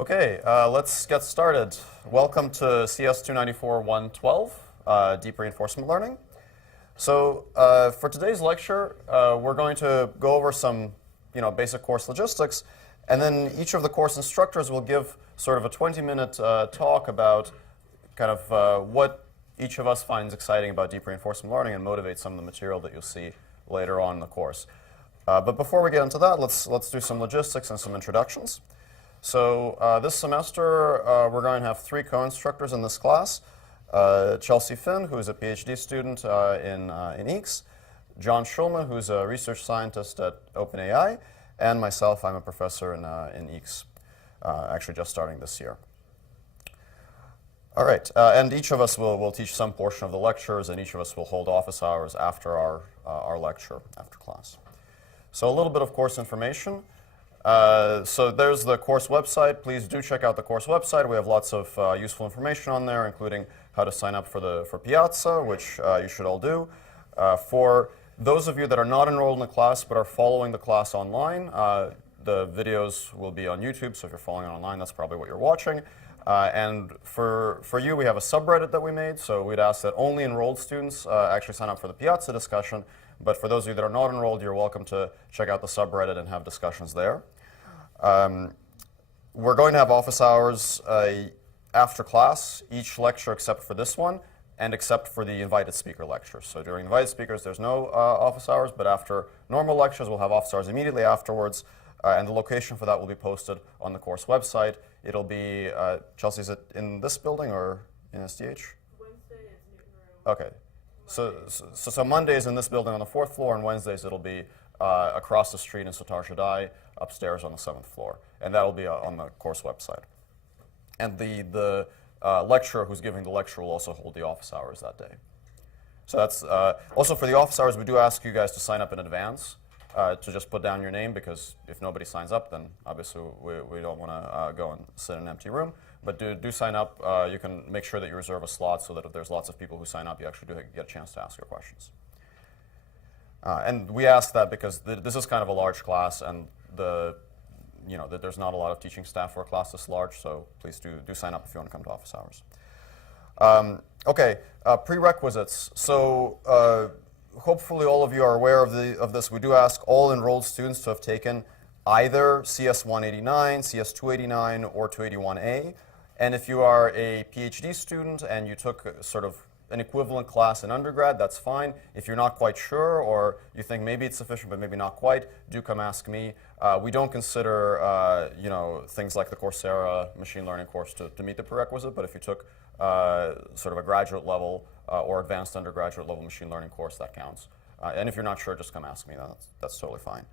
Okay, let's get started. Welcome to CS 294-112, Deep Reinforcement Learning. So for today's lecture, we're going to go over some basic course logistics, and then each of the course instructors will give sort of a 20-minute talk about kind of what each of us finds exciting about deep reinforcement learning and motivate some of the material that you'll see later on in the course. But before we get into that, let's do some logistics and some introductions. So this semester, we're going to have 3 co-instructors in this class. Chelsea Finn, who is a PhD student in EECS, John Schulman, who's a research scientist at OpenAI, and myself, I'm a professor in EECS, actually just starting this year. All right, and each of us will teach some portion of the lectures, and each of us will hold office hours after our lecture, after class. So a little bit of course information. So there's the course website. Please do check out the course website. We have lots of useful information on there, including how to sign up for Piazza, which you should all do. For those of you that are not enrolled in the class but are following the class online, the videos will be on YouTube, so if you're following it online, that's probably what you're watching. And for you, we have a subreddit that we made, so we'd ask that only enrolled students actually sign up for the Piazza discussion. But for those of you that are not enrolled, you're welcome to check out the subreddit and have discussions there. We're going to have office hours after class, each lecture except for this one, and except for the invited speaker lectures. So during invited speakers, there's no office hours, but after normal lectures, we'll have office hours immediately afterwards, and the location for that will be posted on the course website. It'll be, Chelsea, is it in this building or in SDH? Wednesday is Newton Room. Okay. So Mondays in this building on the 4th floor, and Wednesdays it'll be across the street in Satar Shadai, upstairs on the 7th floor. And that'll be on the course website. And the lecturer who's giving the lecture will also hold the office hours that day. So that's, also for the office hours, we do ask you guys to sign up in advance, to just put down your name, because if nobody signs up, then obviously we don't want to go and sit in an empty room. But do sign up. You can make sure that you reserve a slot so that if there's lots of people who sign up, you actually do get a chance to ask your questions. And we ask that because this is kind of a large class, and there's not a lot of teaching staff for a class this large, so please do sign up if you want to come to office hours. Okay, prerequisites. So hopefully all of you are aware of this. We do ask all enrolled students to have taken either CS 189, CS 289, or 281A. And if you are a PhD student and you took sort of an equivalent class in undergrad, that's fine. If you're not quite sure, or you think maybe it's sufficient but maybe not quite, do come ask me. We don't consider things like the Coursera machine learning course to meet the prerequisite, but if you took sort of a graduate level or advanced undergraduate level machine learning course, that counts. And if you're not sure, just come ask me. That's totally fine.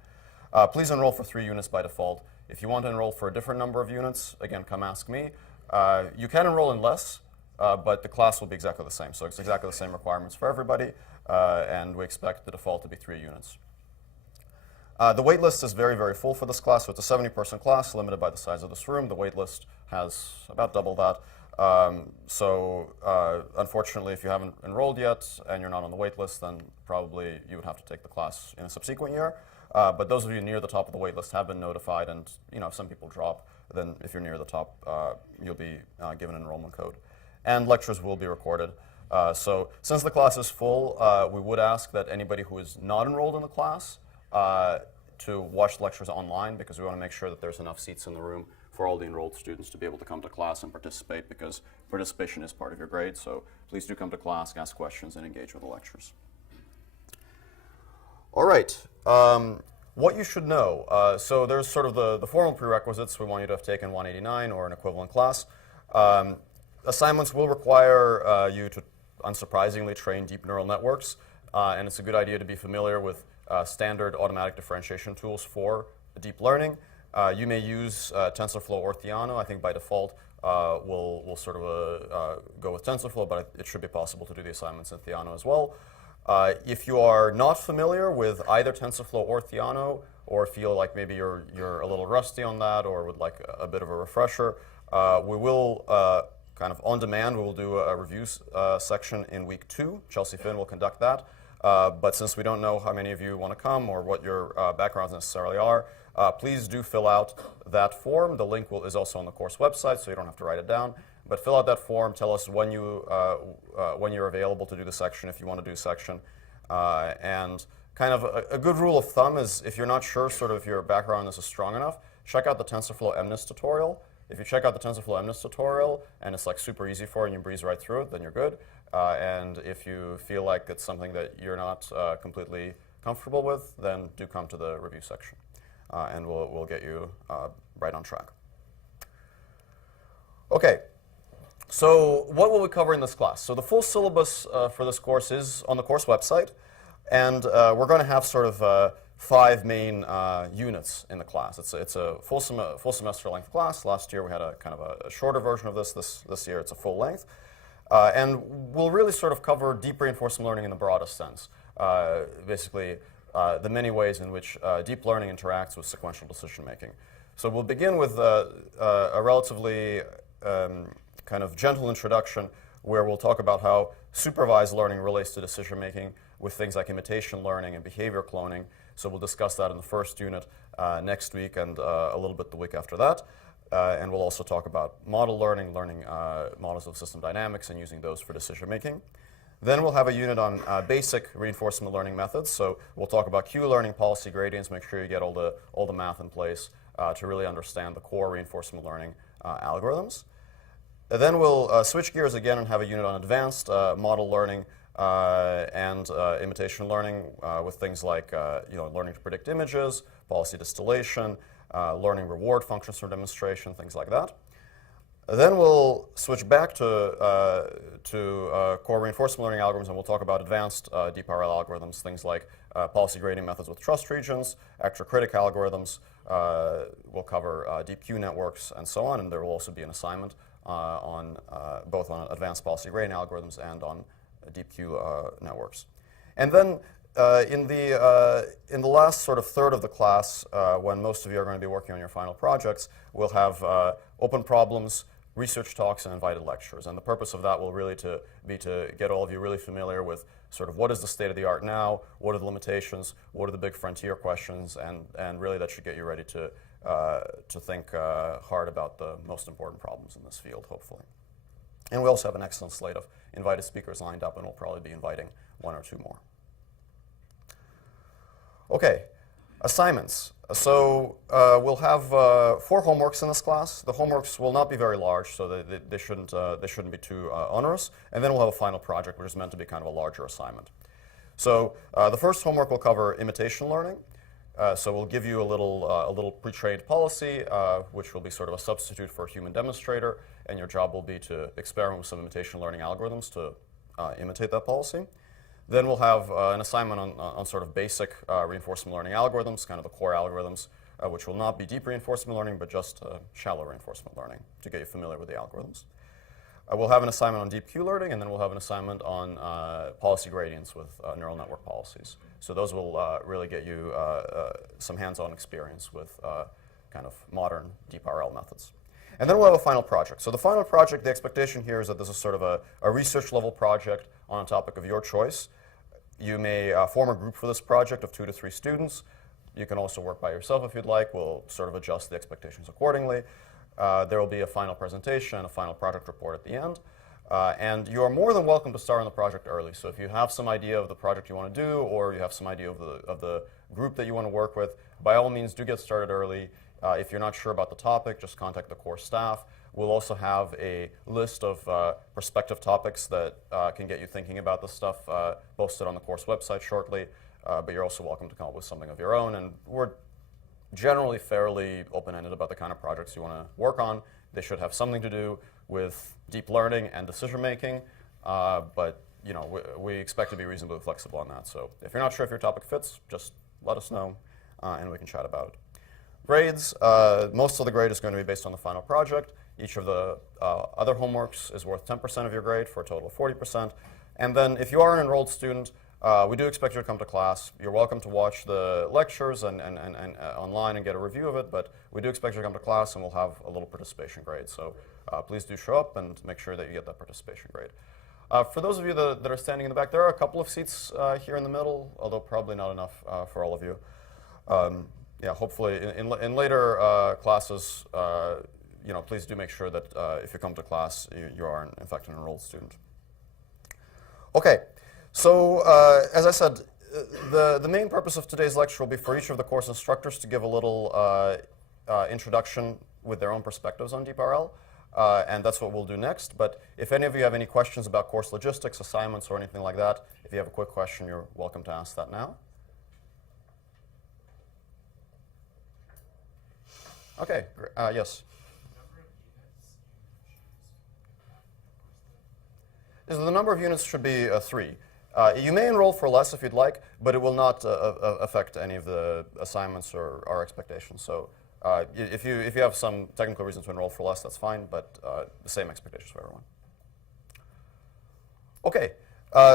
Please enroll for 3 units by default. If you want to enroll for a different number of units, again, come ask me. You can enroll in less, but the class will be exactly the same. So it's exactly the same requirements for everybody, and we expect the default to be 3 units. The wait list is very, very full for this class, so it's a 70-person class, limited by the size of this room. The wait list has about double that. Unfortunately, if you haven't enrolled yet and you're not on the wait list, then probably you would have to take the class in a subsequent year. But those of you near the top of the wait list have been notified, and if some people drop, then if you're near the top, you'll be given an enrollment code. And lectures will be recorded. So since the class is full, we would ask that anybody who is not enrolled in the class to watch lectures online, because we want to make sure that there's enough seats in the room for all the enrolled students to be able to come to class and participate, because participation is part of your grade. So please do come to class, ask questions, and engage with the lectures. All right. What you should know. So there's sort of the formal prerequisites. We want you to have taken 189 or an equivalent class. Assignments will require you to, unsurprisingly, train deep neural networks. And it's a good idea to be familiar with standard automatic differentiation tools for deep learning. You may use TensorFlow or Theano. I think by default, we'll sort of go with TensorFlow, but it should be possible to do the assignments in Theano as well. If you are not familiar with either TensorFlow or Theano, or feel like maybe you're a little rusty on that, or would like a bit of a refresher, we will kind of on demand, we will do a review section in week 2. Chelsea Finn will conduct that. But since we don't know how many of you want to come or what your backgrounds necessarily are, please do fill out that form. The link is also on the course website, so you don't have to write it down. But fill out that form. Tell us when you're available to do the section, if you want to do a section. And kind of a good rule of thumb is if you're not sure sort of if your background is strong enough, check out the TensorFlow MNIST tutorial. If you check out the TensorFlow MNIST tutorial and it's like super easy for you and you breeze right through it, then you're good. And if you feel like it's something that you're not completely comfortable with, then do come to the review section. And we'll get you right on track. Okay, so what will we cover in this class? So the full syllabus for this course is on the course website. And we're going to have sort of 5 main units in the class. It's a full semester length class. Last year we had a kind of a shorter version of this. This year it's a full length. And we'll really sort of cover deep reinforcement learning in the broadest sense. Basically, the many ways in which deep learning interacts with sequential decision making. So we'll begin with a relatively kind of gentle introduction where we'll talk about how supervised learning relates to decision making with things like imitation learning and behavior cloning. So we'll discuss that in the first unit next week and a little bit the week after that. And we'll also talk about model learning models of system dynamics and using those for decision making. Then we'll have a unit on basic reinforcement learning methods. So we'll talk about Q-learning policy gradients, make sure you get all the math in place to really understand the core reinforcement learning algorithms. Then we'll switch gears again and have a unit on advanced model learning and imitation learning with things like learning to predict images, policy distillation, learning reward functions for demonstration, things like that. Then we'll switch back to core reinforcement learning algorithms, and we'll talk about advanced deep RL algorithms, things like policy grading methods with trust regions, actor-critic algorithms. We'll cover deep Q networks and so on, and there will also be an assignment on both on advanced policy grading algorithms and on deep Q networks. And then in the last sort of third of the class, when most of you are going to be working on your final projects, we'll have open problems, research talks, and invited lectures. And the purpose of that will really be to get all of you really familiar with sort of what is the state of the art now, what are the limitations, what are the big frontier questions, and really that should get you ready to think hard about the most important problems in this field, hopefully. And we also have an excellent slate of invited speakers lined up, and we'll probably be inviting 1 or 2 more. Okay, assignments. So we'll have 4 homeworks in this class. The homeworks will not be very large, so they shouldn't be too onerous. And then we'll have a final project, which is meant to be kind of a larger assignment. So the first homework will cover imitation learning. So we'll give you a little pre-trained policy, which will be sort of a substitute for a human demonstrator, and your job will be to experiment with some imitation learning algorithms to imitate that policy. Then we'll have an assignment on sort of basic reinforcement learning algorithms, kind of the core algorithms, which will not be deep reinforcement learning, but just shallow reinforcement learning to get you familiar with the algorithms. We'll have an assignment on deep Q learning, and then we'll have an assignment on policy gradients with neural network policies. So those will really get you some hands-on experience with kind of modern deep RL methods. And then we'll have a final project. So the final project, the expectation here is that this is sort of a research level project on a topic of your choice. You may form a group for this project of 2 to 3 students. You can also work by yourself if you'd like. We'll sort of adjust the expectations accordingly. There will be a final presentation, a final project report at the end. And you are more than welcome to start on the project early. So if you have some idea of the project you want to do, or you have some idea of the group that you want to work with, by all means do get started early. If you're not sure about the topic, just contact the course staff. We'll also have a list of prospective topics that can get you thinking about this stuff posted on the course website shortly. But you're also welcome to come up with something of your own. And we're generally fairly open-ended about the kind of projects you want to work on. They should have something to do with deep learning and decision-making. But we expect to be reasonably flexible on that. So if you're not sure if your topic fits, just let us know, and we can chat about it. Grades, most of the grade is going to be based on the final project. Each of the other homeworks is worth 10% of your grade for a total of 40%. And then if you are an enrolled student, we do expect you to come to class. You're welcome to watch the lectures and online and get a review of it, but we do expect you to come to class, and we'll have a little participation grade. So please do show up and make sure that you get that participation grade. For those of you that are standing in the back, there are a couple of seats here in the middle, although probably not enough for all of you. Yeah, hopefully in later classes, please do make sure that if you come to class, you are in fact an enrolled student. Okay, so as I said, the main purpose of today's lecture will be for each of the course instructors to give a little introduction with their own perspectives on DeepRL. And that's what we'll do next. But if any of you have any questions about course logistics, assignments, or anything like that, if you have a quick question, you're welcome to ask that now. Okay, yes? The number of units should be 3. You may enroll for less if you'd like, but it will not affect any of the assignments or our expectations. So if you have some technical reason to enroll for less, that's fine, but the same expectations for everyone. Okay,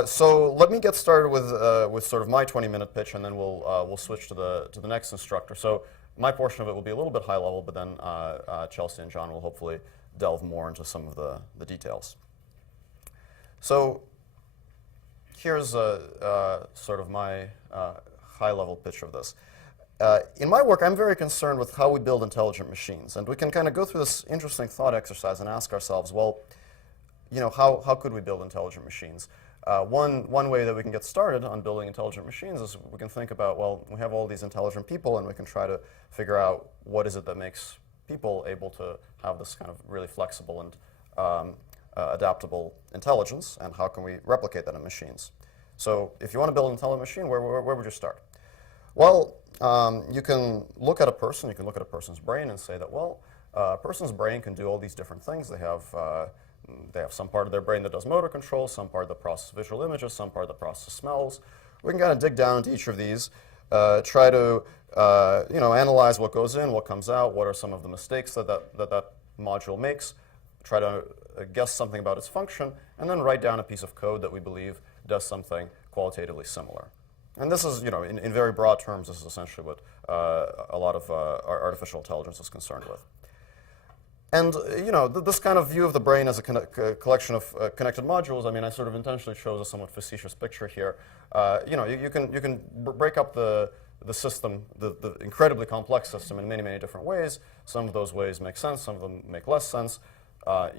so let me get started with sort of my 20-minute pitch, and then we'll switch to the next instructor. So my portion of it will be a little bit high level, but then Chelsea and John will hopefully delve more into some of the details. So here's sort of my high-level pitch of this. In my work, I'm very concerned with how we build intelligent machines. And we can kind of go through this interesting thought exercise and ask ourselves, well, how could we build intelligent machines? One way that we can get started on building intelligent machines is we can think about, well, we have all these intelligent people, and we can try to figure out what is it that makes people able to have this kind of really flexible and adaptable intelligence, and how can we replicate that in machines? So if you want to build an intelligent machine, where would you start? Well, you can look at a person, you can look at a person's brain and say that, well, a person's brain can do all these different things. They have some part of their brain that does motor control, some part that processes visual images, some part that processes smells. We can kind of dig down into each of these, try to analyze what goes in, what comes out, what are some of the mistakes that module makes, try to guess something about its function, and then write down a piece of code that we believe does something qualitatively similar. And this is, in very broad terms, this is essentially what a lot of our artificial intelligence is concerned with. And, this kind of view of the brain as a collection of connected modules, I sort of intentionally chose a somewhat facetious picture here. You can break up the system, the incredibly complex system, in many, many different ways. Some of those ways make sense, some of them make less sense.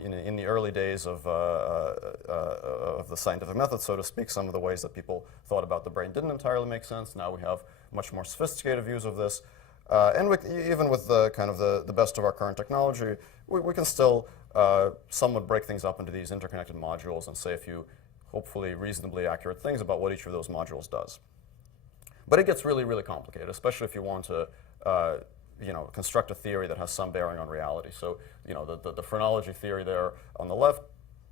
In the early days of the scientific method, so to speak, some of the ways that people thought about the brain didn't entirely make sense. Now we have much more sophisticated views of this. And even with the best of our current technology, we can still somewhat break things up into these interconnected modules and say a few hopefully reasonably accurate things about what each of those modules does. But it gets really, really complicated, especially if you want to construct a theory that has some bearing on reality. So, the phrenology theory there on the left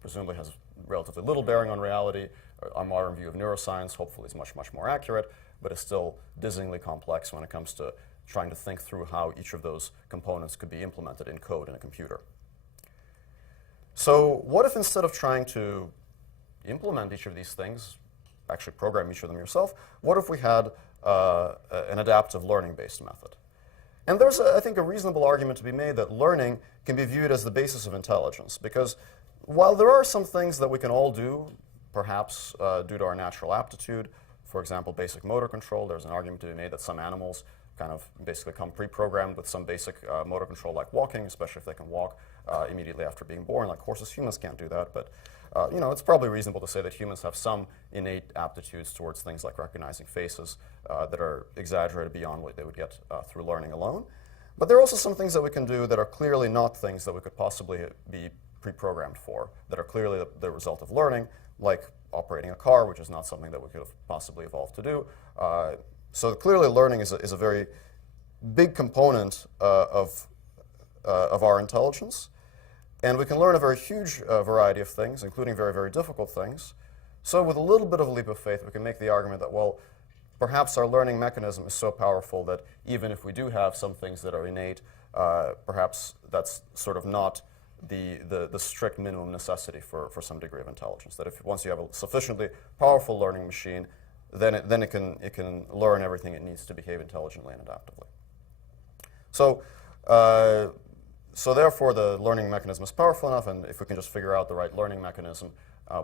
presumably has relatively little bearing on reality. Our modern view of neuroscience hopefully is much, much more accurate, but it's still dizzyingly complex when it comes to trying to think through how each of those components could be implemented in code in a computer. So what if instead of trying to implement each of these things, actually program each of them yourself, what if we had an adaptive learning-based method? And there's, I think, a reasonable argument to be made that learning can be viewed as the basis of intelligence, because while there are some things that we can all do, perhaps due to our natural aptitude, for example, basic motor control, there's an argument to be made that some animals kind of basically come pre-programmed with some basic motor control like walking, especially if they can walk immediately after being born. Like horses, humans can't do that, but it's probably reasonable to say that humans have some innate aptitudes towards things like recognizing faces that are exaggerated beyond what they would get through learning alone. But there are also some things that we can do that are clearly not things that we could possibly be pre-programmed for, that are clearly the result of learning, like operating a car, which is not something that we could have possibly evolved to do. So clearly learning is a very big component of our intelligence. And we can learn a very huge variety of things, including very, very difficult things. So with a little bit of a leap of faith, we can make the argument that, well, perhaps our learning mechanism is so powerful that even if we do have some things that are innate, perhaps that's sort of not the strict minimum necessity for some degree of intelligence. That if once you have a sufficiently powerful learning machine, then it can learn everything it needs to behave intelligently and adaptively. So therefore, the learning mechanism is powerful enough, and if we can just figure out the right learning mechanism,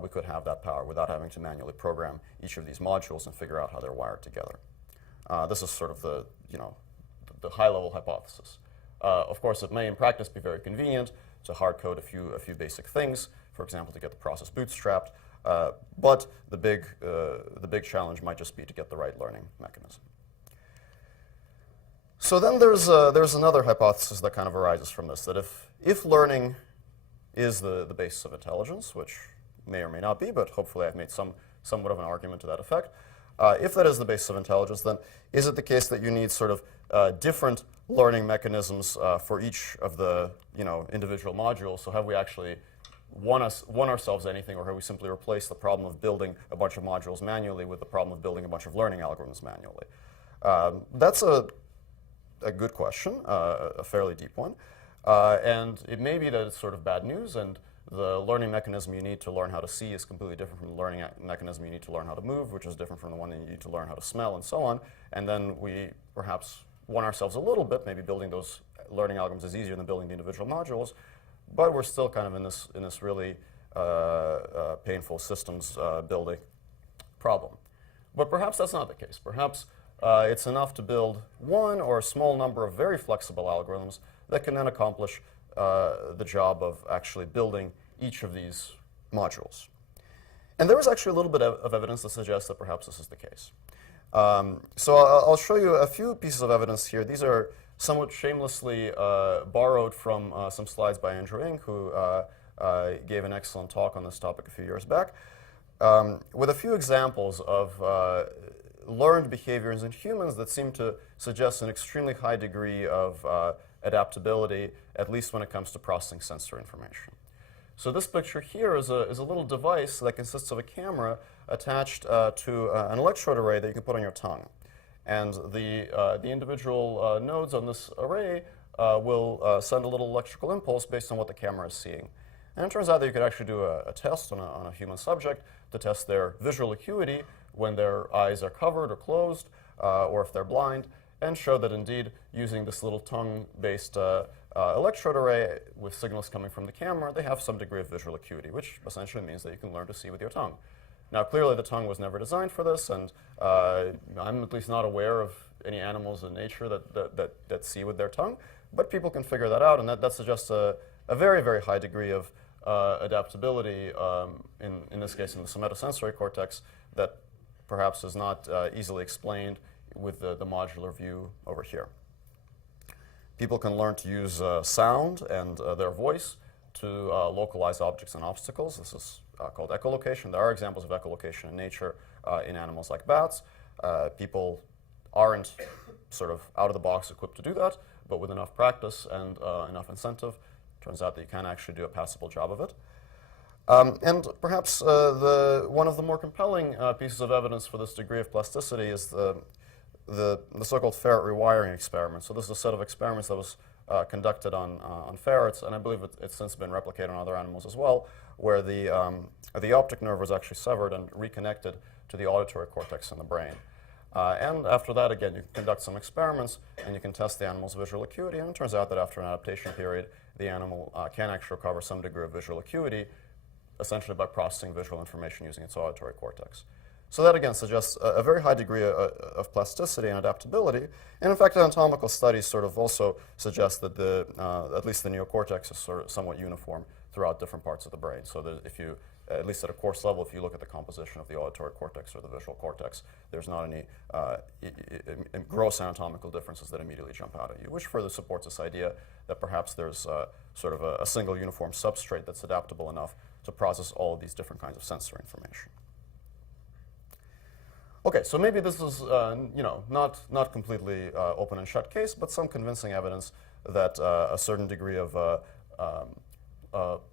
we could have that power without having to manually program each of these modules and figure out how they're wired together. This is sort of the high-level hypothesis. Of course, it may in practice be very convenient to hard code a few basic things, for example, to get the process bootstrapped. But the big challenge might just be to get the right learning mechanism. So then there's another hypothesis that kind of arises from this, that if learning is the basis of intelligence, which may or may not be, but hopefully I've made somewhat of an argument to that effect. If that is the basis of intelligence, then is it the case that you need sort of different learning mechanisms for each of the individual modules? So have we actually won ourselves anything, or have we simply replaced the problem of building a bunch of modules manually with the problem of building a bunch of learning algorithms manually? That's a good question, a fairly deep one. And it may be that it's sort of bad news, and the learning mechanism you need to learn how to see is completely different from the learning mechanism you need to learn how to move, which is different from the one that you need to learn how to smell, and so on. And then we perhaps won ourselves a little bit. Maybe building those learning algorithms is easier than building the individual modules, but we're still kind of in this really painful systems building problem. But perhaps that's not the case. Perhaps it's enough to build one or a small number of very flexible algorithms that can then accomplish the job of actually building each of these modules. And there is actually a little bit of evidence that suggests that perhaps this is the case. So I'll show you a few pieces of evidence here. These are somewhat shamelessly borrowed from some slides by Andrew Ng, who gave an excellent talk on this topic a few years back, with a few examples of learned behaviors in humans that seem to suggest an extremely high degree of adaptability, at least when it comes to processing sensory information. So this picture here is a little device that consists of a camera attached to an electrode array that you can put on your tongue. And the individual nodes on this array will send a little electrical impulse based on what the camera is seeing. And it turns out that you could actually do a test on a human subject to test their visual acuity when their eyes are covered or closed, or if they're blind, and show that indeed using this little tongue-based electrode array with signals coming from the camera, they have some degree of visual acuity, which essentially means that you can learn to see with your tongue. Now, clearly the tongue was never designed for this, and I'm at least not aware of any animals in nature that see with their tongue, but people can figure that out, and that suggests a very, very high degree of adaptability, in this case in the somatosensory cortex, that perhaps is not easily explained with the modular view over here. People can learn to use sound and their voice to localize objects and obstacles. This is called echolocation. There are examples of echolocation in nature in animals like bats. People aren't sort of out of the box equipped to do that, but with enough practice and enough incentive, turns out that you can actually do a passable job of it. And perhaps one of the more compelling pieces of evidence for this degree of plasticity is the so-called ferret rewiring experiment. So this is a set of experiments that was conducted on ferrets, and I believe it's since been replicated on other animals as well, where the optic nerve was actually severed and reconnected to the auditory cortex in the brain. And after that, again, you can conduct some experiments, and you can test the animal's visual acuity, and it turns out that after an adaptation period, the animal can actually recover some degree of visual acuity, essentially by processing visual information using its auditory cortex. So that, again, suggests a very high degree of plasticity and adaptability. And in fact, anatomical studies sort of also suggest that at least the neocortex is sort of somewhat uniform throughout different parts of the brain. So that if you, at least at a coarse level, if you look at the composition of the auditory cortex or the visual cortex, there's not any gross anatomical differences that immediately jump out at you, which further supports this idea that perhaps there's sort of a single uniform substrate that's adaptable enough to process all of these different kinds of sensory information. Okay, so maybe this is not completely open and shut case, but some convincing evidence that a certain degree of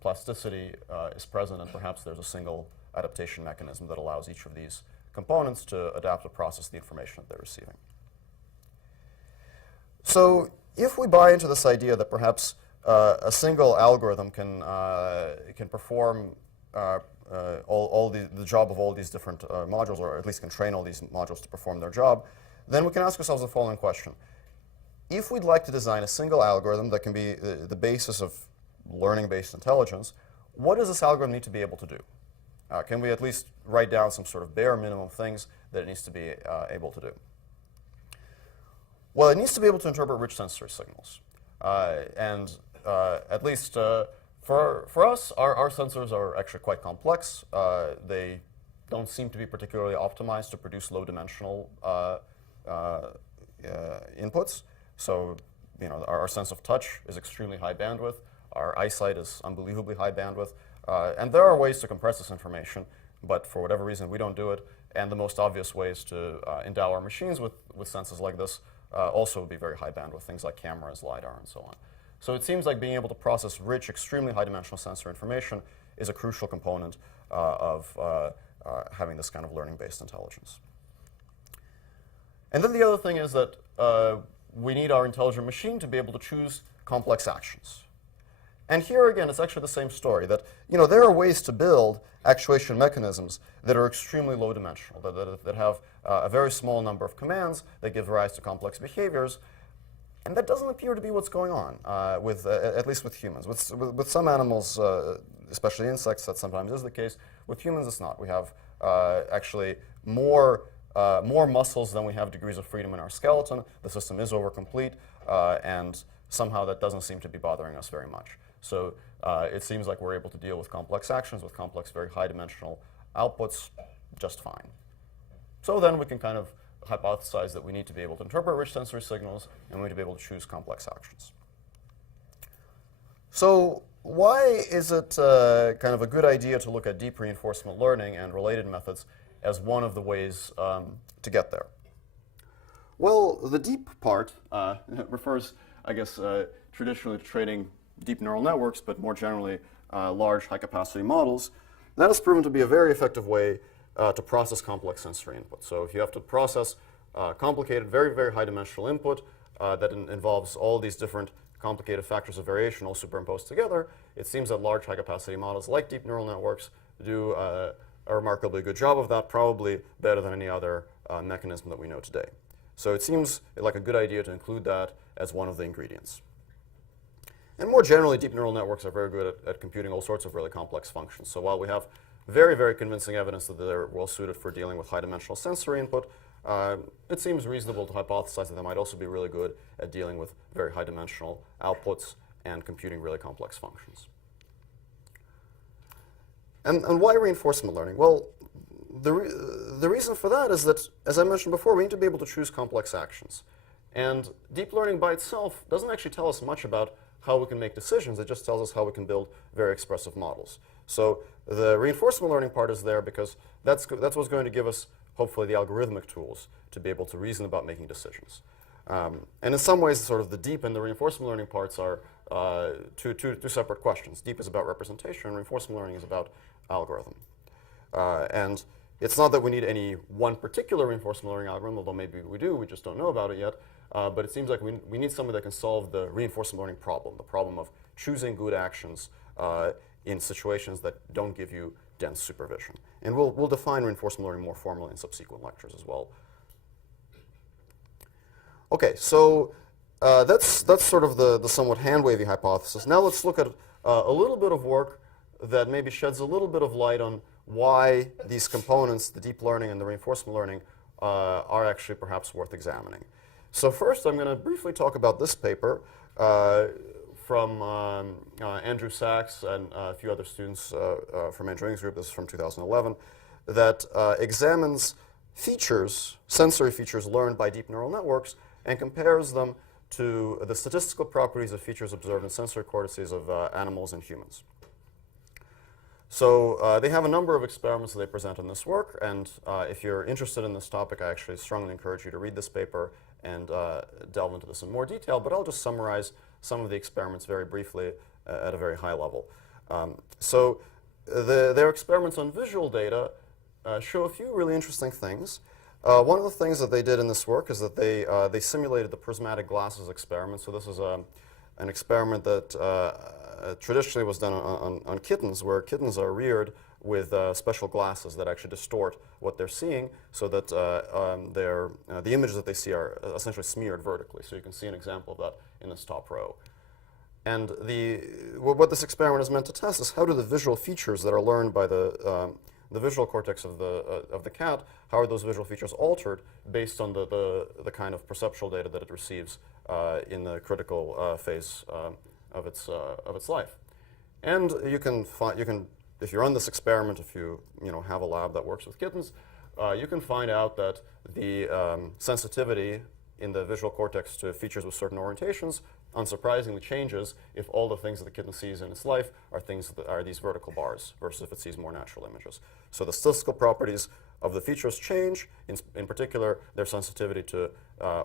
plasticity is present, and perhaps there's a single adaptation mechanism that allows each of these components to adapt to process the information that they're receiving. So if we buy into this idea that perhaps a single algorithm can perform the job of all these different modules, or at least can train all these modules to perform their job, then we can ask ourselves the following question. If we'd like to design a single algorithm that can be the basis of learning-based intelligence, what does this algorithm need to be able to do? Can we at least write down some sort of bare minimum things that it needs to be able to do? Well, it needs to be able to interpret rich sensory signals. At least for us, our sensors are actually quite complex. They don't seem to be particularly optimized to produce low-dimensional inputs. So, our sense of touch is extremely high bandwidth. Our eyesight is unbelievably high bandwidth. And there are ways to compress this information, but for whatever reason, we don't do it. And the most obvious ways to endow our machines with senses like this also would be very high bandwidth, things like cameras, LiDAR, and so on. So it seems like being able to process rich, extremely high-dimensional sensor information is a crucial component of having this kind of learning-based intelligence. And then the other thing is that we need our intelligent machine to be able to choose complex actions. And here again, it's actually the same story, that there are ways to build actuation mechanisms that are extremely low-dimensional, that have a very small number of commands that give rise to complex behaviors. And that doesn't appear to be what's going on, at least with humans. With some animals, especially insects, that sometimes is the case. With humans, it's not. We have actually more muscles than we have degrees of freedom in our skeleton. The system is overcomplete, and somehow that doesn't seem to be bothering us very much. So it seems like we're able to deal with complex actions, with complex, very high-dimensional outputs just fine. So then we can kind of hypothesize that we need to be able to interpret rich sensory signals, and we need to be able to choose complex actions. So why is it kind of a good idea to look at deep reinforcement learning and related methods as one of the ways to get there? Well, the deep part refers, I guess, traditionally to training deep neural networks, but more generally large high-capacity models. That has proven to be a very effective way to process complex sensory input. So if you have to process complicated, very, very high-dimensional input that involves all these different complicated factors of variation all superimposed together, it seems that large high-capacity models like deep neural networks do a remarkably good job of that, probably better than any other mechanism that we know today. So it seems like a good idea to include that as one of the ingredients. And more generally, deep neural networks are very good at computing all sorts of really complex functions. So while we have very, very convincing evidence that they're well suited for dealing with high-dimensional sensory input, it seems reasonable to hypothesize that they might also be really good at dealing with very high-dimensional outputs and computing really complex functions. And why reinforcement learning? Well, the reason for that is that, as I mentioned before, we need to be able to choose complex actions. And deep learning by itself doesn't actually tell us much about how we can make decisions. It just tells us how we can build very expressive models. So the reinforcement learning part is there because that's what's going to give us, hopefully, the algorithmic tools to be able to reason about making decisions. And in some ways, sort of the deep and the reinforcement learning parts are two separate questions. Deep is about representation, and reinforcement learning is about algorithm. And it's not that we need any one particular reinforcement learning algorithm, although maybe we do, we just don't know about it yet. But it seems like we need something that can solve the reinforcement learning problem, the problem of choosing good actions in situations that don't give you dense supervision. And we'll define reinforcement learning more formally in subsequent lectures as well. Okay, so that's sort of the somewhat hand-wavy hypothesis. Now let's look at a little bit of work that maybe sheds a little bit of light on why these components, the deep learning and the reinforcement learning, are actually perhaps worth examining. So first, I'm going to briefly talk about this paper from Andrew Sachs and a few other students from Engineering's group. This is from 2011, that examines features, sensory features learned by deep neural networks, and compares them to the statistical properties of features observed in sensory cortices of animals and humans. So they have a number of experiments that they present in this work, and if you're interested in this topic, I actually strongly encourage you to read this paper and delve into this in more detail, but I'll just summarize some of the experiments very briefly at a very high level. So their experiments on visual data show a few really interesting things. One of the things that they did in this work is that they simulated the prismatic glasses experiment. So this is an experiment that traditionally was done on kittens, where kittens are reared with special glasses that actually distort what they're seeing, so that the images that they see are essentially smeared vertically. So you can see an example of that in this top row. And what this experiment is meant to test is how do the visual features that are learned by the the visual cortex of the cat, how are those visual features altered based on the kind of perceptual data that it receives in the critical phase of its life. And you can if you run this experiment, if you have a lab that works with kittens, you can find out that the sensitivity in the visual cortex to features with certain orientations unsurprisingly changes if all the things that the kitten sees in its life are these vertical bars versus if it sees more natural images. So the statistical properties of the features change. In particular, their sensitivity to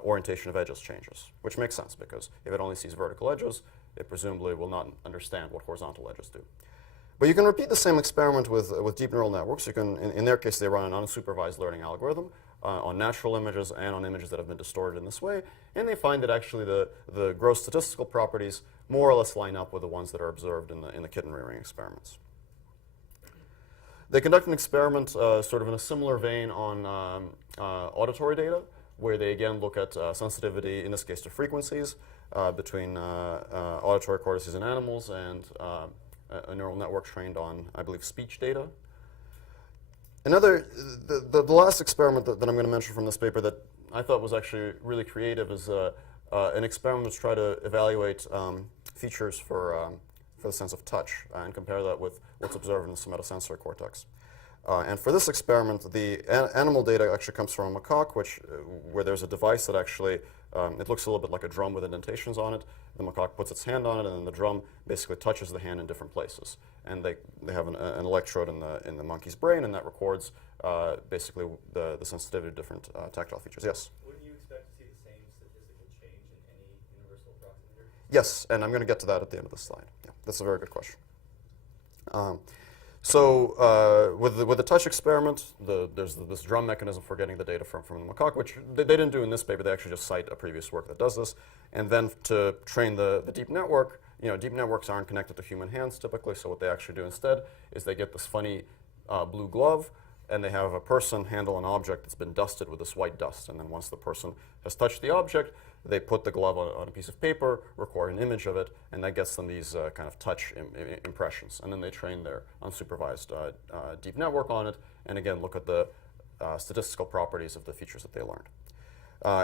orientation of edges changes, which makes sense because if it only sees vertical edges, it presumably will not understand what horizontal edges do. But you can repeat the same experiment with deep neural networks. You can, in their case, they run an unsupervised learning algorithm on natural images and on images that have been distorted in this way, and they find that actually the gross statistical properties more or less line up with the ones that are observed in the kitten rearing experiments. They conduct an experiment sort of in a similar vein on auditory data, where they again look at sensitivity, in this case to frequencies, between auditory cortices in animals and a neural network trained on, I believe, speech data. The last experiment that I'm going to mention from this paper that I thought was actually really creative is an experiment to try to evaluate features for the sense of touch and compare that with what's observed in the somatosensory cortex. And for this experiment, the animal data actually comes from a macaque, where there's a device that actually, it looks a little bit like a drum with indentations on it. The macaque puts its hand on it, and then the drum basically touches the hand in different places. And they have an electrode in the monkey's brain, and that records basically the sensitivity to different tactile features. Yes? Wouldn't you expect to see the same statistical change in any universal approximator? Yes, and I'm going to get to that at the end of the slide. Yeah, that's a very good question. So with the touch experiment, there's this drum mechanism for getting the data from the macaque, which they didn't do in this paper. They actually just cite a previous work that does this. And then to train the deep network, deep networks aren't connected to human hands typically, so what they actually do instead is they get this funny blue glove, and they have a person handle an object that's been dusted with this white dust. And then once the person has touched the object, they put the glove on a piece of paper, record an image of it, and that gets them these kind of touch impressions. And then they train their unsupervised deep network on it, and again, look at the statistical properties of the features that they learned.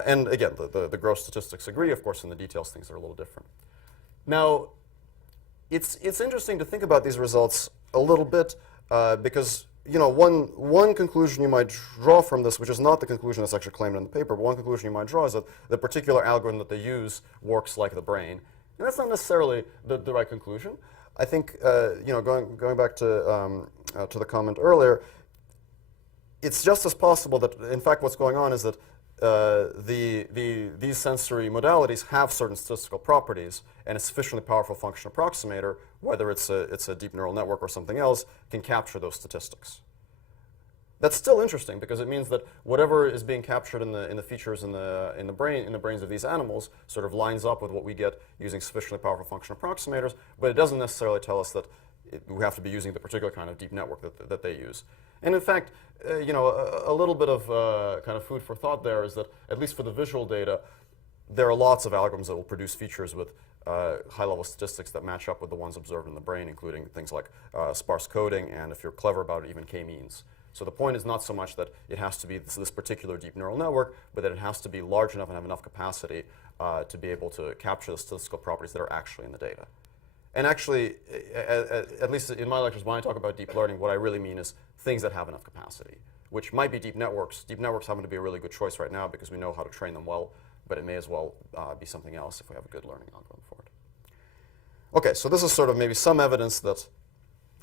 And again, the gross statistics agree. Of course, in the details, things are a little different. Now, it's interesting to think about these results a little bit because one conclusion you might draw from this, which is not the conclusion that's actually claimed in the paper, but one conclusion you might draw is that the particular algorithm that they use works like the brain. And that's not necessarily the right conclusion. I think, going back to the comment earlier, it's just as possible that, in fact, what's going on is that these sensory modalities have certain statistical properties, and a sufficiently powerful function approximator, whether it's a deep neural network or something else, can capture those statistics. That's still interesting because it means that whatever is being captured in the features in the brains of these animals sort of lines up with what we get using sufficiently powerful function approximators, but it doesn't necessarily tell us that we have to be using the particular kind of deep network that they use. And in fact, a little bit of kind of food for thought there is that, at least for the visual data, there are lots of algorithms that will produce features with high-level statistics that match up with the ones observed in the brain, including things like sparse coding, and if you're clever about it, even k-means. So the point is not so much that it has to be this particular deep neural network, but that it has to be large enough and have enough capacity to be able to capture the statistical properties that are actually in the data. And actually, at least in my lectures, when I talk about deep learning, what I really mean is things that have enough capacity, which might be deep networks. Deep networks happen to be a really good choice right now because we know how to train them well, but it may as well be something else if we have a good learning algorithm for it. Okay, so this is sort of maybe some evidence that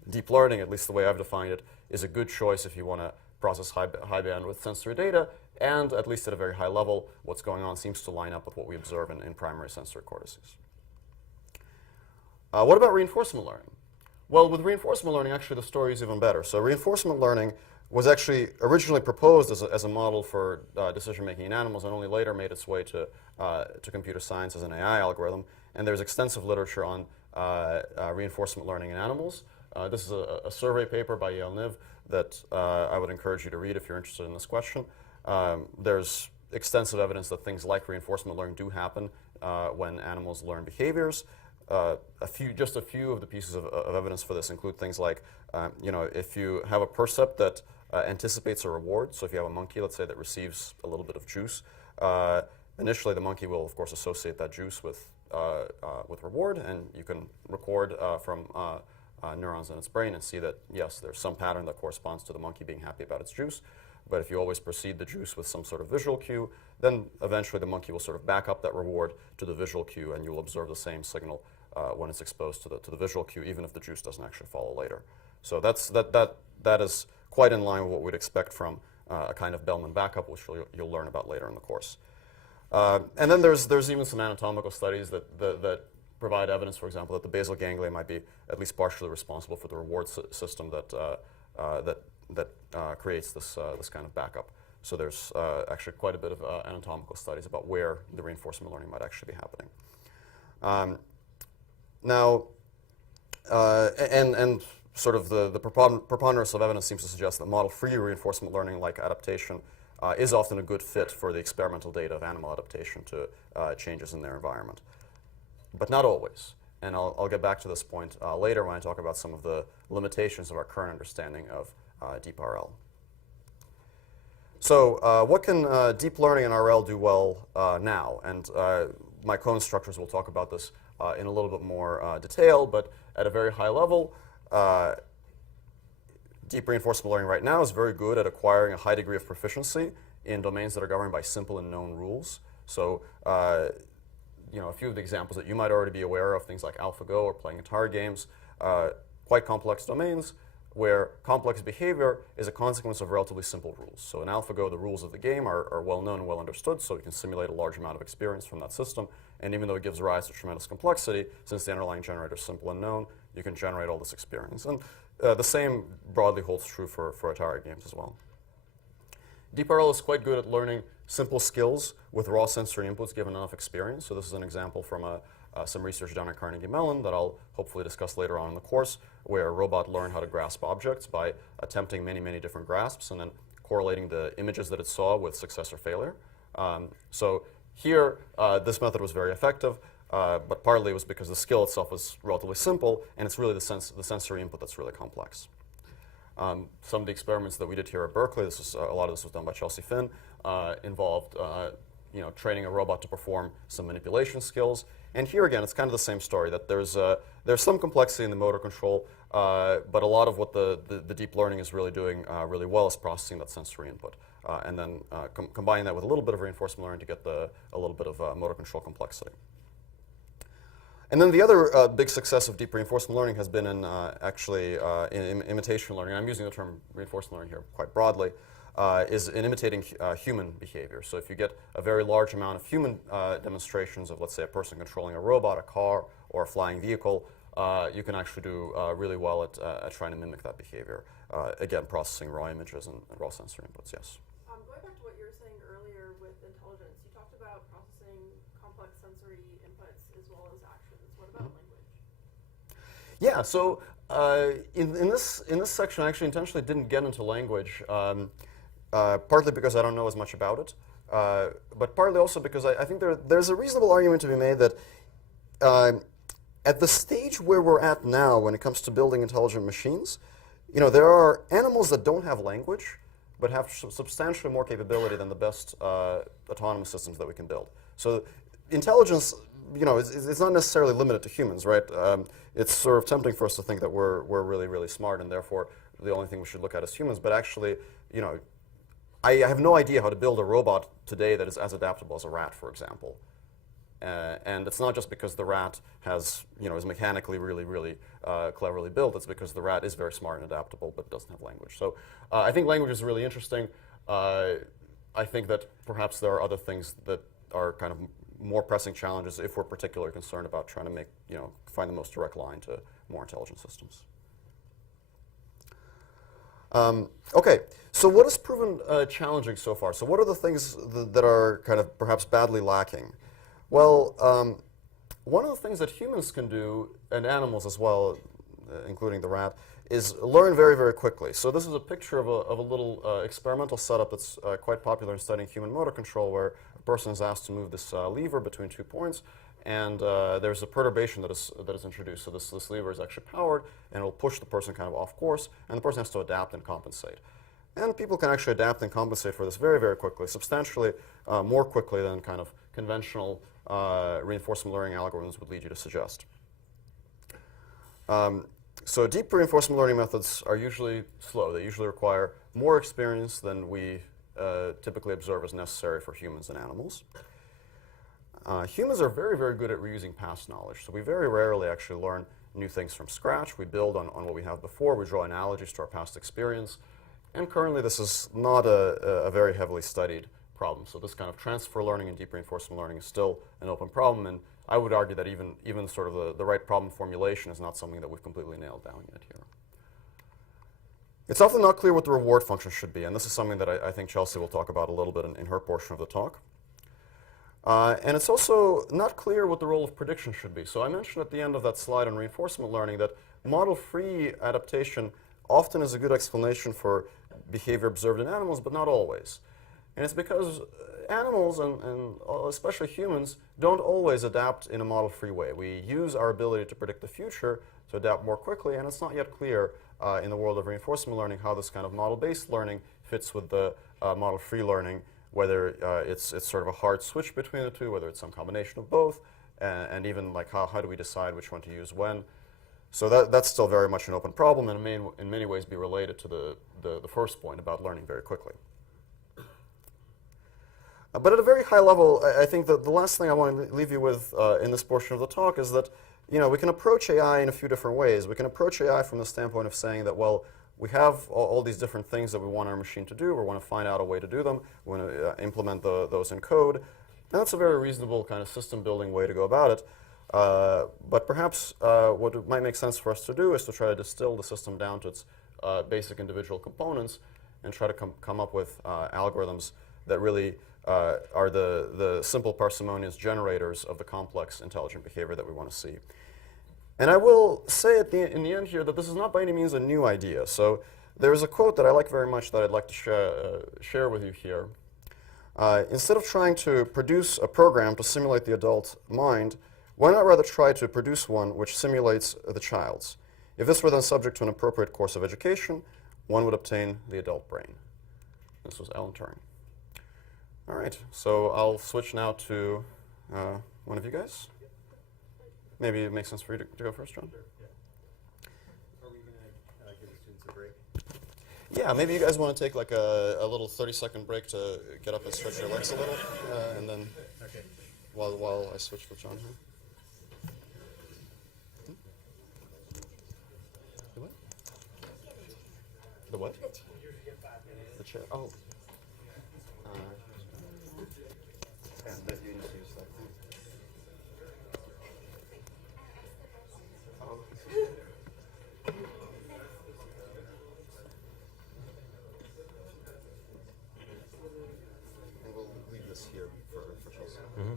deep learning, at least the way I've defined it, is a good choice if you want to process high bandwidth sensory data, and at least at a very high level, what's going on seems to line up with what we observe in primary sensory cortices. What about reinforcement learning? Well, with reinforcement learning, actually, the story is even better. So reinforcement learning was actually originally proposed as a model for decision-making in animals, and only later made its way to computer science as an AI algorithm. And there's extensive literature on reinforcement learning in animals. This is a survey paper by Yale Niv that I would encourage you to read if you're interested in this question. There's extensive evidence that things like reinforcement learning do happen when animals learn behaviors. just a few of the pieces of evidence for this include things like, if you have a percept that anticipates a reward, so if you have a monkey, let's say, that receives a little bit of juice, initially the monkey will, of course, associate that juice with reward, and you can record from neurons in its brain and see that, yes, there's some pattern that corresponds to the monkey being happy about its juice. But if you always precede the juice with some sort of visual cue, then eventually the monkey will sort of back up that reward to the visual cue, and you will observe the same signal when it's exposed to the visual cue, even if the juice doesn't actually follow later. So that is quite in line with what we'd expect from a kind of Bellman backup, which you'll learn about later in the course. And then there's even some anatomical studies that provide evidence, for example, that the basal ganglia might be at least partially responsible for the reward system that creates this kind of backup. So there's actually quite a bit of anatomical studies about where the reinforcement learning might actually be happening. And sort of the preponderance of evidence seems to suggest that model-free reinforcement learning, like adaptation, is often a good fit for the experimental data of animal adaptation to changes in their environment. But not always. And I'll get back to this point later when I talk about some of the limitations of our current understanding of deep RL. So what can deep learning and RL do well now? And my co-instructors will talk about this in a little bit more detail, but at a very high level, deep reinforcement learning right now is very good at acquiring a high degree of proficiency in domains that are governed by simple and known rules. So a few of the examples that you might already be aware of, things like AlphaGo or playing Atari games, quite complex domains where complex behavior is a consequence of relatively simple rules. So in AlphaGo, the rules of the game are well known and well understood, so you can simulate a large amount of experience from that system. And even though it gives rise to tremendous complexity, since the underlying generator is simple and known, you can generate all this experience. And the same broadly holds true for Atari games as well. DeepRL is quite good at learning simple skills with raw sensory inputs given enough experience. So this is an example from some research done at Carnegie Mellon that I'll hopefully discuss later on in the course, where a robot learned how to grasp objects by attempting many, many different grasps and then correlating the images that it saw with success or failure. So here, this method was very effective, but partly it was because the skill itself was relatively simple, and it's really the sensory input that's really complex. Some of the experiments that we did here at Berkeley, a lot of this was done by Chelsea Finn, involved training a robot to perform some manipulation skills. And here again, it's kind of the same story, that there's some complexity in the motor control, but a lot of what the deep learning is really doing really well is processing that sensory input, and then combining that with a little bit of reinforcement learning to get a little bit of motor control complexity. And then the other big success of deep reinforcement learning has been in in imitation learning. I'm using the term reinforcement learning here quite broadly, is in imitating human behavior. So if you get a very large amount of human demonstrations of, let's say, a person controlling a robot, a car, or a flying vehicle, you can actually do really well at trying to mimic that behavior. Again, processing raw images and raw sensory inputs, yes. Going back to what you were saying earlier with intelligence, you talked about processing complex sensory inputs as well as actions. What about language? Yeah, so in this section, I actually intentionally didn't get into language, partly because I don't know as much about it, but partly also because I think there's a reasonable argument to be made that at the stage where we're at now when it comes to building intelligent machines, there are animals that don't have language, but have substantially more capability than the best autonomous systems that we can build. So intelligence, it's not necessarily limited to humans, right? It's sort of tempting for us to think that we're really, really smart, and therefore the only thing we should look at is humans. But actually, I have no idea how to build a robot today that is as adaptable as a rat, for example. And it's not just because the rat is mechanically really, really cleverly built. It's because the rat is very smart and adaptable, but doesn't have language. So I think language is really interesting. I think that perhaps there are other things that are kind of more pressing challenges if we're particularly concerned about trying to find the most direct line to more intelligent systems. Okay, so what has proven challenging so far? So what are the things that are kind of perhaps badly lacking? Well, one of the things that humans can do, and animals as well, including the rat, is learn very, very quickly. So this is a picture of a little experimental setup that's quite popular in studying human motor control, where a person is asked to move this lever between 2 points, and there's a perturbation that is introduced. So this lever is actually powered, and it will push the person kind of off course, and the person has to adapt and compensate. And people can actually adapt and compensate for this very, very quickly, substantially more quickly than kind of conventional reinforcement learning algorithms would lead you to suggest. So deep reinforcement learning methods are usually slow. They usually require more experience than we typically observe as necessary for humans and animals. Humans are very, very good at reusing past knowledge. So we very rarely actually learn new things from scratch. We build on what we have before. We draw analogies to our past experience. And currently, this is not a very heavily studied problem. So this kind of transfer learning and deep reinforcement learning is still an open problem. And I would argue that even sort of the right problem formulation is not something that we've completely nailed down yet here. It's often not clear what the reward function should be. And this is something that I think Chelsea will talk about a little bit in her portion of the talk. And it's also not clear what the role of prediction should be. So I mentioned at the end of that slide on reinforcement learning that model-free adaptation often is a good explanation for behavior observed in animals, but not always. And it's because animals, and especially humans, don't always adapt in a model-free way. We use our ability to predict the future to adapt more quickly, and it's not yet clear in the world of reinforcement learning how this kind of model-based learning fits with the model-free learning, whether it's sort of a hard switch between the two, whether it's some combination of both, and even like how do we decide which one to use when. So that's still very much an open problem, and may in many ways be related to the first point about learning very quickly. But at a very high level, I think that the last thing I want to leave you with in this portion of the talk is that we can approach AI in a few different ways. We can approach AI from the standpoint of saying that, well, we have all these different things that we want our machine to do. We want to find out a way to do them. We want to implement those in code. And that's a very reasonable kind of system building way to go about it. But perhaps what it might make sense for us to do is to try to distill the system down to its basic individual components and try to come up with algorithms that really are the simple parsimonious generators of the complex intelligent behavior that we want to see. And I will say in the end here that this is not by any means a new idea. So there's a quote that I like very much that I'd like to share with you here. Instead of trying to produce a program to simulate the adult mind, why not rather try to produce one which simulates the child's? If this were then subject to an appropriate course of education, one would obtain the adult brain. This was Alan Turing. All right, so I'll switch now to one of you guys. Maybe it makes sense for you to go first, John? Sure, yeah. Are we going to give the students a break? Yeah, maybe you guys want to take like a little 30-second break to get up and stretch your legs a little, and then Okay. while I switch with John here. The what? The what? The chair. Oh. Yeah, you need to use that thing. And we'll leave this here for Chelsea. Mm-hmm.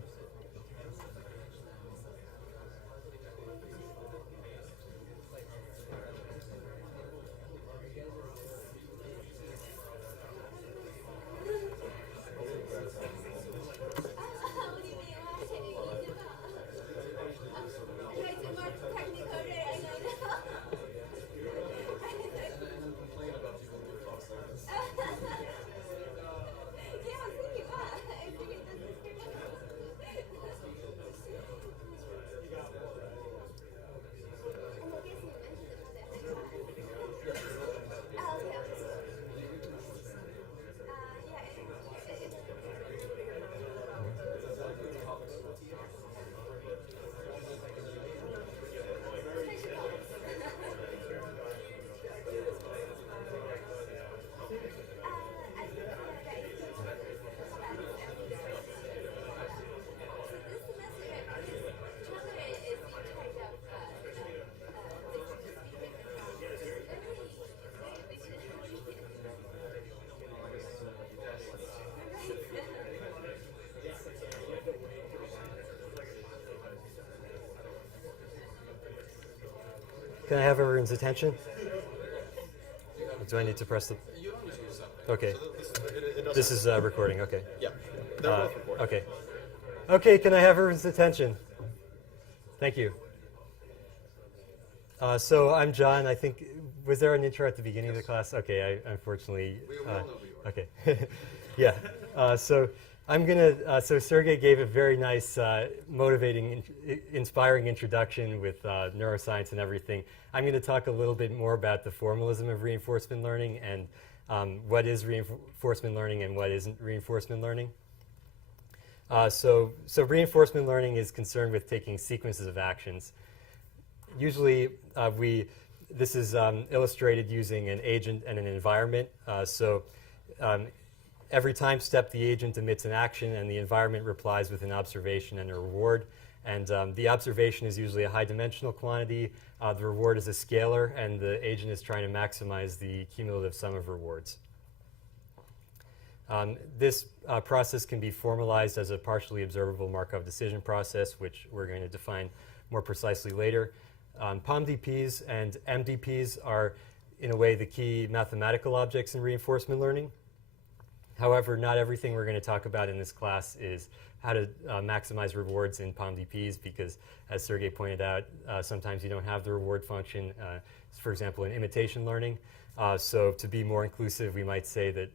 Can I have everyone's attention? Or do I need to press the? You don't need to use that. Okay. So This is recording. Okay. Yeah. They're both recording. Okay. Okay. Can I have everyone's attention? Thank you. So I'm John. I think, was there an intro at the beginning of the class? Okay, I unfortunately. We all know who you are. Okay. Yeah. So I'm gonna. So Sergey gave a very nice, motivating, inspiring introduction with neuroscience and everything. I'm going to talk a little bit more about the formalism of reinforcement learning and what is reinforcement learning and what isn't reinforcement learning. So reinforcement learning is concerned with taking sequences of actions. Usually, this is illustrated using an agent and an environment. Every time step, the agent emits an action, and the environment replies with an observation and a reward. And the observation is usually a high-dimensional quantity. The reward is a scalar, and the agent is trying to maximize the cumulative sum of rewards. This process can be formalized as a partially observable Markov decision process, which we're going to define more precisely later. POMDPs and MDPs are, in a way, the key mathematical objects in reinforcement learning. However, not everything we're going to talk about in this class is how to maximize rewards in POMDPs, because, as Sergey pointed out, sometimes you don't have the reward function, for example, in imitation learning. So to be more inclusive, we might say that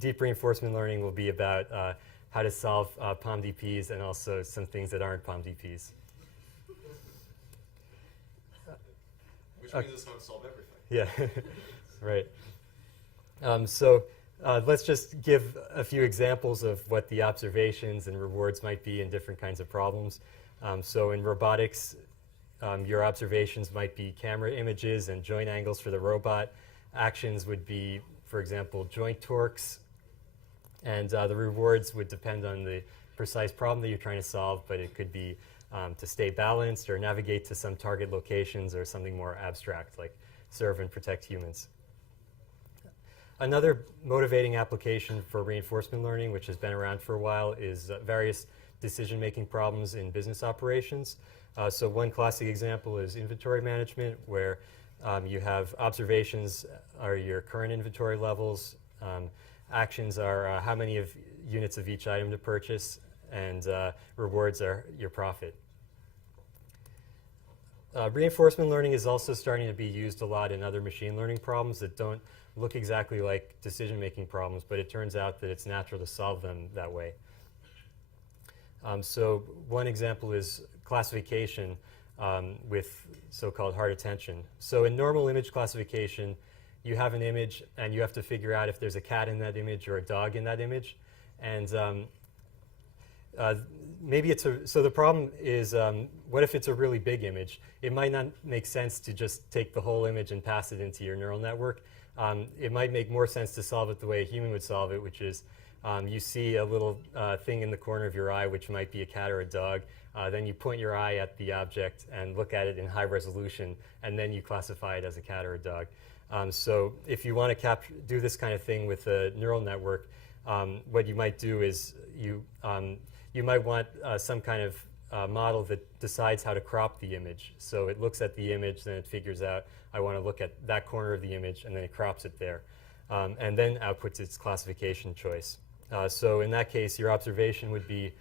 deep reinforcement learning will be about how to solve POMDPs and also some things that aren't POMDPs. Which means it's going to solve everything. Yeah, right. Let's just give a few examples of what the observations and rewards might be in different kinds of problems. So in robotics, your observations might be camera images and joint angles for the robot. Actions would be, for example, joint torques. And the rewards would depend on the precise problem that you're trying to solve, but it could be to stay balanced or navigate to some target locations or something more abstract like serve and protect humans. Another motivating application for reinforcement learning, which has been around for a while, is various decision-making problems in business operations. So one classic example is inventory management, where you have observations are your current inventory levels, actions are how many units of each item to purchase, and rewards are your profit. Reinforcement learning is also starting to be used a lot in other machine learning problems that don't look exactly like decision-making problems, but it turns out that it's natural to solve them that way. So one example is classification with so-called hard attention. So in normal image classification, you have an image, and you have to figure out if there's a cat in that image or a dog in that image. And so the problem is, what if it's a really big image? It might not make sense to just take the whole image and pass it into your neural network. It might make more sense to solve it the way a human would solve it, which is you see a little thing in the corner of your eye, which might be a cat or a dog. Then you point your eye at the object and look at it in high resolution, and then you classify it as a cat or a dog. So if you want to do this kind of thing with a neural network, what you might do is you might want some kind of model that decides how to crop the image. So it looks at the image, then it figures out, I want to look at that corner of the image, and then it crops it there. And then outputs its classification choice. So in that case, your observation would be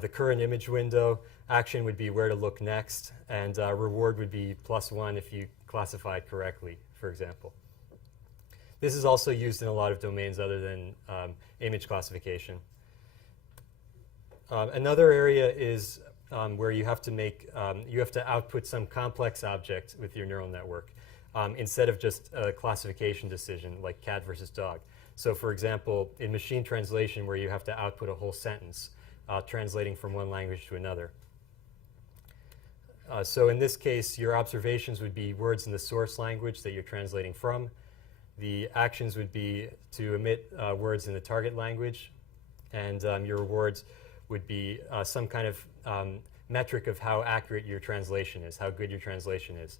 the current image window, action would be where to look next, and reward would be +1 if you classify it correctly, for example. This is also used in a lot of domains other than image classification. Another area is where you have to output some complex object with your neural network instead of just a classification decision like cat versus dog. So for example, in machine translation, where you have to output a whole sentence translating from one language to another. So in this case, your observations would be words in the source language that you're translating from. The actions would be to emit words in the target language, and your rewards would be some kind of metric of how accurate your translation is, how good your translation is.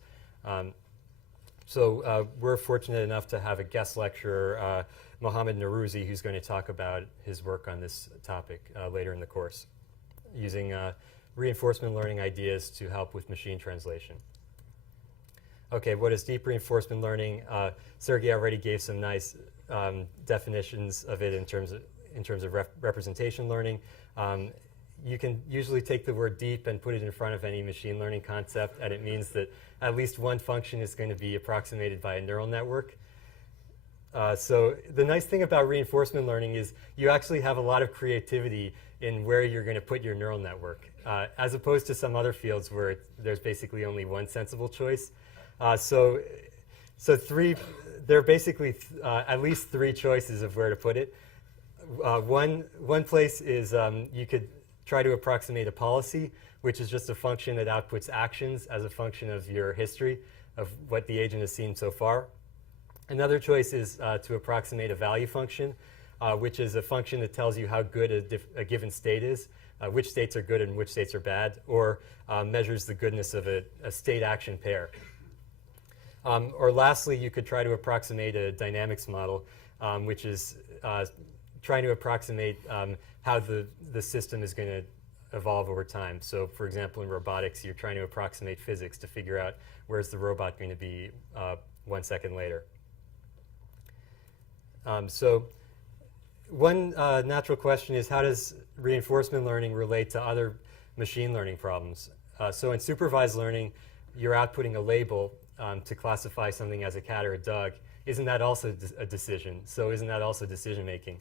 So we're fortunate enough to have a guest lecturer, Mohammad Narouzi, who's going to talk about his work on this topic later in the course, using reinforcement learning ideas to help with machine translation. Okay, what is deep reinforcement learning? Sergey already gave some nice definitions of it in terms of representation learning. you can usually take the word deep and put it in front of any machine learning concept, and it means that at least one function is going to be approximated by a neural network. So the nice thing about reinforcement learning is you actually have a lot of creativity in where you're going to put your neural network, as opposed to some other fields where there's basically only one sensible choice. So there are basically at least three choices of where to put it. One place is you could try to approximate a policy, which is just a function that outputs actions as a function of your history of what the agent has seen so far. Another choice is to approximate a value function, which is a function that tells you how good a given state is, which states are good and which states are bad, or measures the goodness of a state-action pair. Or lastly, you could try to approximate a dynamics model, which is trying to approximate how the system is going to evolve over time. So for example, in robotics, you're trying to approximate physics to figure out where's the robot going to be 1 second later. So one natural question is, how does reinforcement learning relate to other machine learning problems? So in supervised learning, you're outputting a label to classify something as a cat or a dog. Isn't that also a decision? So isn't that also decision making?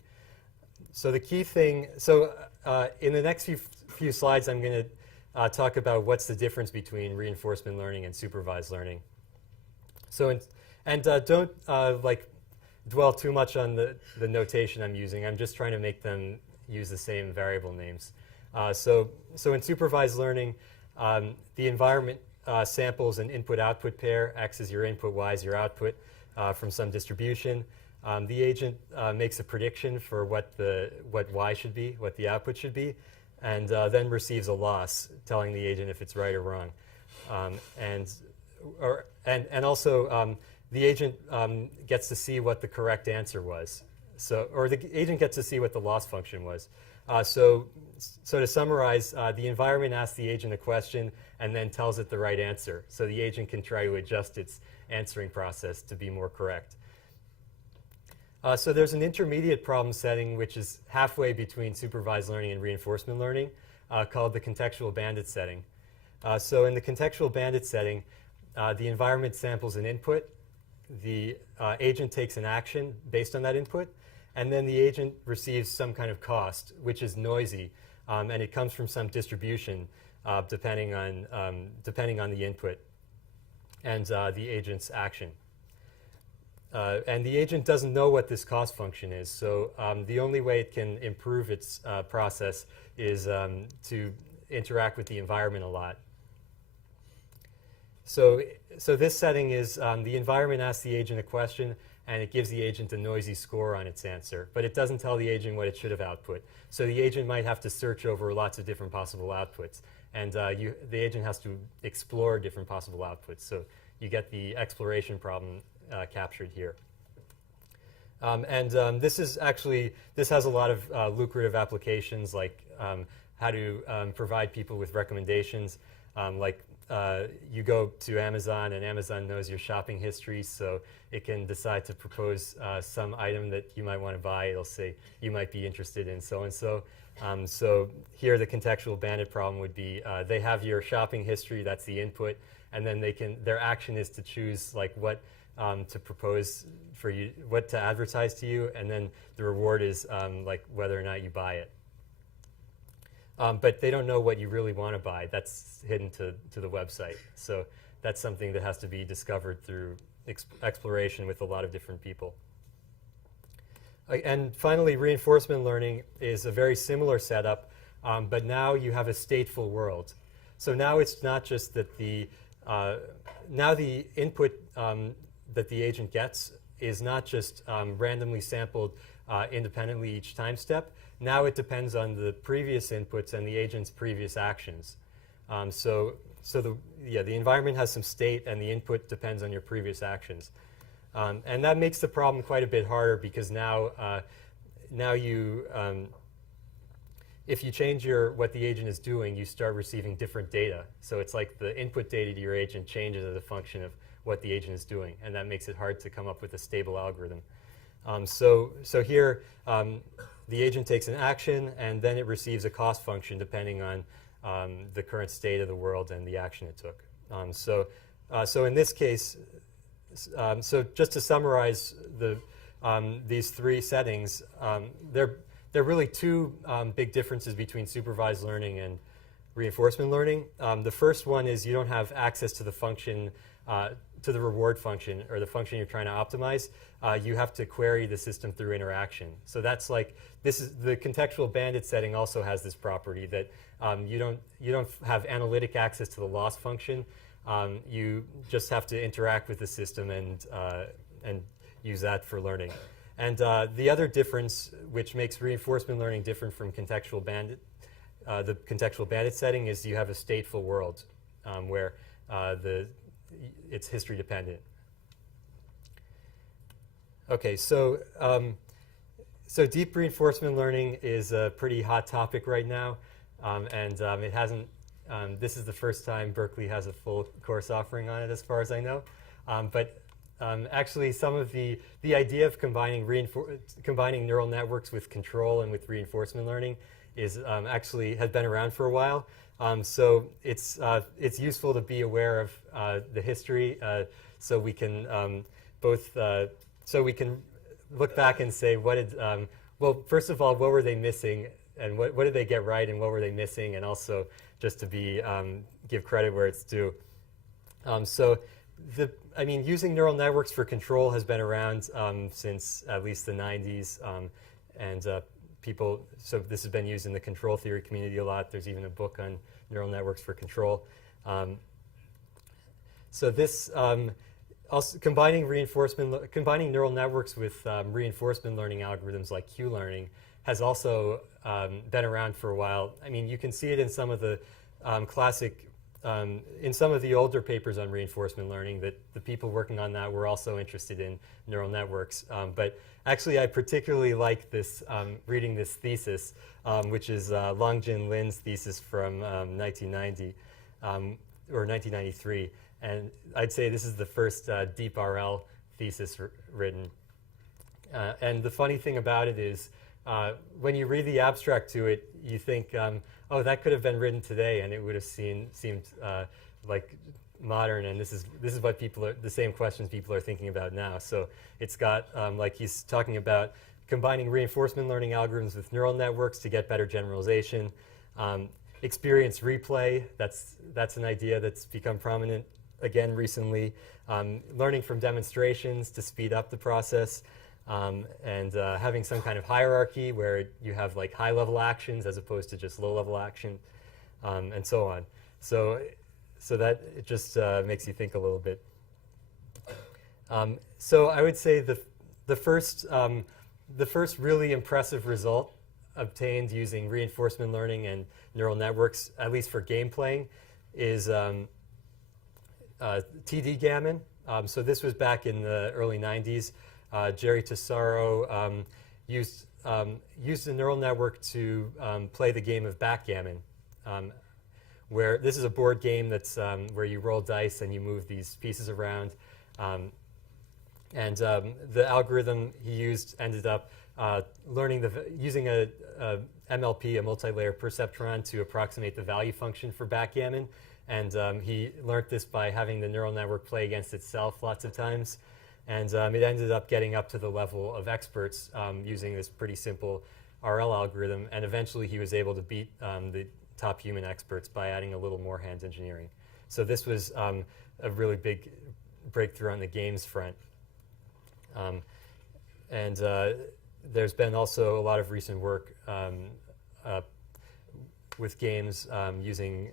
So the key thing, in the next few slides, I'm going to talk about what's the difference between reinforcement learning and supervised learning. So, don't dwell too much on the notation I'm using. I'm just trying to make them use the same variable names. So in supervised learning, the environment samples an input-output pair. X is your input, Y is your output from some distribution. The agent makes a prediction for what Y should be, what the output should be, and then receives a loss telling the agent if it's right or wrong. And also, the agent gets to see what the correct answer was. Or the agent gets to see what the loss function was. So to summarize, the environment asks the agent a question and then tells it the right answer. So the agent can try to adjust its answering process to be more correct. So there's an intermediate problem setting which is halfway between supervised learning and reinforcement learning called the contextual bandit setting. So in the contextual bandit setting, the environment samples an input. The agent takes an action based on that input, and then the agent receives some kind of cost, which is noisy, and it comes from some distribution depending on the input and the agent's action. And the agent doesn't know what this cost function is, so the only way it can improve its process is to interact with the environment a lot. So this setting is the environment asks the agent a question, and it gives the agent a noisy score on its answer, but it doesn't tell the agent what it should have output. So the agent might have to search over lots of different possible outputs, and the agent has to explore different possible outputs. So you get the exploration problem captured here. This has a lot of lucrative applications, like how to provide people with recommendations, you go to Amazon, and Amazon knows your shopping history, so it can decide to propose some item that you might want to buy. It'll say you might be interested in so-and-so. So here the contextual bandit problem would be they have your shopping history, that's the input, and then their action is to choose what to propose for you, what to advertise to you, and then the reward is whether or not you buy it. But they don't know what you really want to buy. That's hidden to the website. So that's something that has to be discovered through exploration with a lot of different people. And finally, reinforcement learning is a very similar setup, but now you have a stateful world. So now it's not just that now the input that the agent gets is not just randomly sampled independently each time step. Now it depends on the previous inputs and the agent's previous actions. So the environment has some state, and the input depends on your previous actions. And that makes the problem quite a bit harder, because now if you change what the agent is doing, you start receiving different data. So it's like the input data to your agent changes as a function of what the agent is doing, and that makes it hard to come up with a stable algorithm. So here, the agent takes an action, and then it receives a cost function depending on the current state of the world and the action it took. So in this case, so just to summarize these three settings, there are really two big differences between supervised learning and reinforcement learning. The first one is you don't have access to the function, to the reward function or the function you're trying to optimize. You have to query the system through interaction. So that's like, this is the contextual bandit setting also has this property that you don't have analytic access to the loss function. You just have to interact with the system and use that for learning. And the other difference, which makes reinforcement learning different from contextual bandit, the contextual bandit setting, is you have a stateful world where it's history dependent. Okay, so so deep reinforcement learning is a pretty hot topic right now, and it hasn't. This is the first time Berkeley has a full course offering on it, as far as I know. But actually, some of the idea of combining neural networks with control and with reinforcement learning is actually has been around for a while. So it's useful to be aware of the history, so we can so we can look back and say what did well, first of all, what were they missing, and what did they get right, and what were they missing, and also just to be give credit where it's due. So using neural networks for control has been around since at least the 90s, and so this has been used in the control theory community a lot. There's even a book on neural networks for control. So this also combining neural networks with reinforcement learning algorithms like Q-learning has also been around for a while. I mean, you can see it in some of the in some of the older papers on reinforcement learning that the people working on that were also interested in neural networks. But actually, I particularly like this, reading this thesis, which is Longjin Lin's thesis from 1990 or 1993. And I'd say this is the first deep RL thesis written. And the funny thing about it is, when you read the abstract to it, you think, oh, that could have been written today, and it would have seemed like modern. And this is what the same questions people are thinking about now. So it's got, like he's talking about, combining reinforcement learning algorithms with neural networks to get better generalization. Experience replay, that's an idea that's become prominent again recently. Learning from demonstrations to speed up the process. And having some kind of hierarchy where you have like high-level actions as opposed to just low-level action, and so on. So that it just makes you think a little bit. So I would say the first really impressive result obtained using reinforcement learning and neural networks, at least for game playing, is TD Gammon. So this was back in the early 90s. Jerry Tesaro used a neural network to play the game of backgammon, where this is a board game that's where you roll dice and you move these pieces around. And the algorithm he used ended up using a MLP, a multi-layer perceptron, to approximate the value function for backgammon. And he learned this by having the neural network play against itself lots of times. And it ended up getting up to the level of experts using this pretty simple RL algorithm. And eventually he was able to beat the top human experts by adding a little more hand engineering. So this was a really big breakthrough on the games front. And there's been also a lot of recent work with games using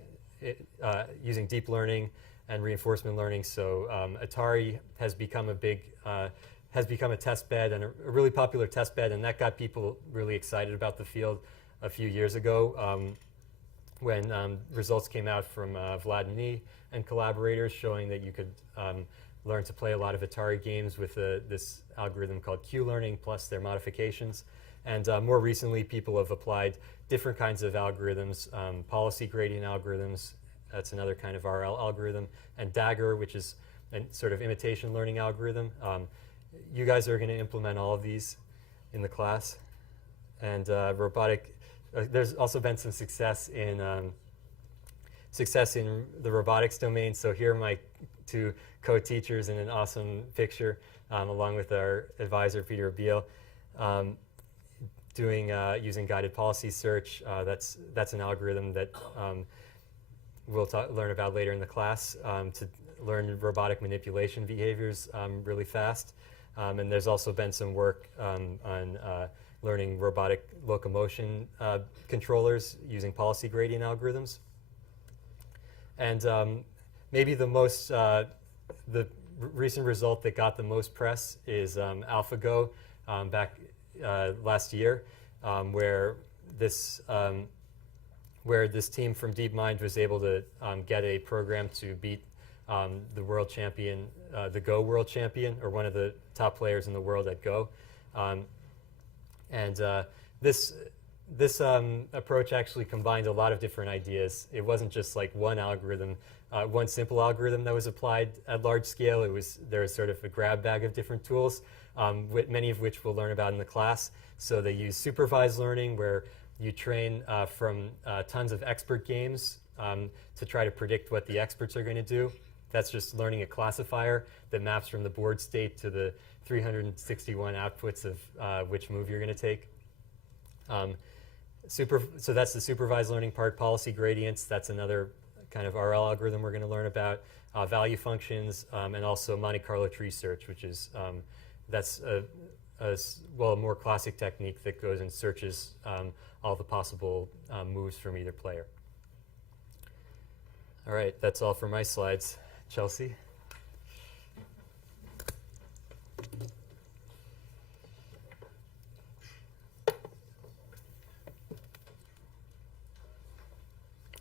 deep learning and reinforcement learning. So Atari has become a test bed, and a really popular test bed, and that got people really excited about the field a few years ago when results came out from Vlad Nee and collaborators showing that you could learn to play a lot of Atari games with this algorithm called Q-learning plus their modifications. And more recently, people have applied different kinds of algorithms, policy gradient algorithms. That's another kind of RL algorithm, and Dagger, which is a sort of imitation learning algorithm. You guys are going to implement all of these in the class. and robotic. There's also been some success in the robotics domain. So here are my two co-teachers in an awesome picture, along with our advisor Peter Beal, doing using guided policy search. That's an algorithm that we'll learn about later in the class to learn robotic manipulation behaviors really fast. And there's also been some work on learning robotic locomotion controllers using policy gradient algorithms. And maybe the recent result that got the most press is AlphaGo back last year, where this team from DeepMind was able to get a program to beat the world champion, the Go world champion, or one of the top players in the world at Go. This approach actually combined a lot of different ideas. It wasn't just like one algorithm, one simple algorithm that was applied at large scale. There was sort of a grab bag of different tools, many of which we'll learn about in the class. So they use supervised learning, where you train from tons of expert games to try to predict what the experts are going to do. That's just learning a classifier that maps from the board state to the 361 outputs of which move you're going to take. So that's the supervised learning part. Policy gradients, that's another kind of RL algorithm we're going to learn about. Value functions, and also Monte Carlo tree search, which is that's a more classic technique that goes and searches all the possible moves from either player. All right, that's all for my slides. Chelsea?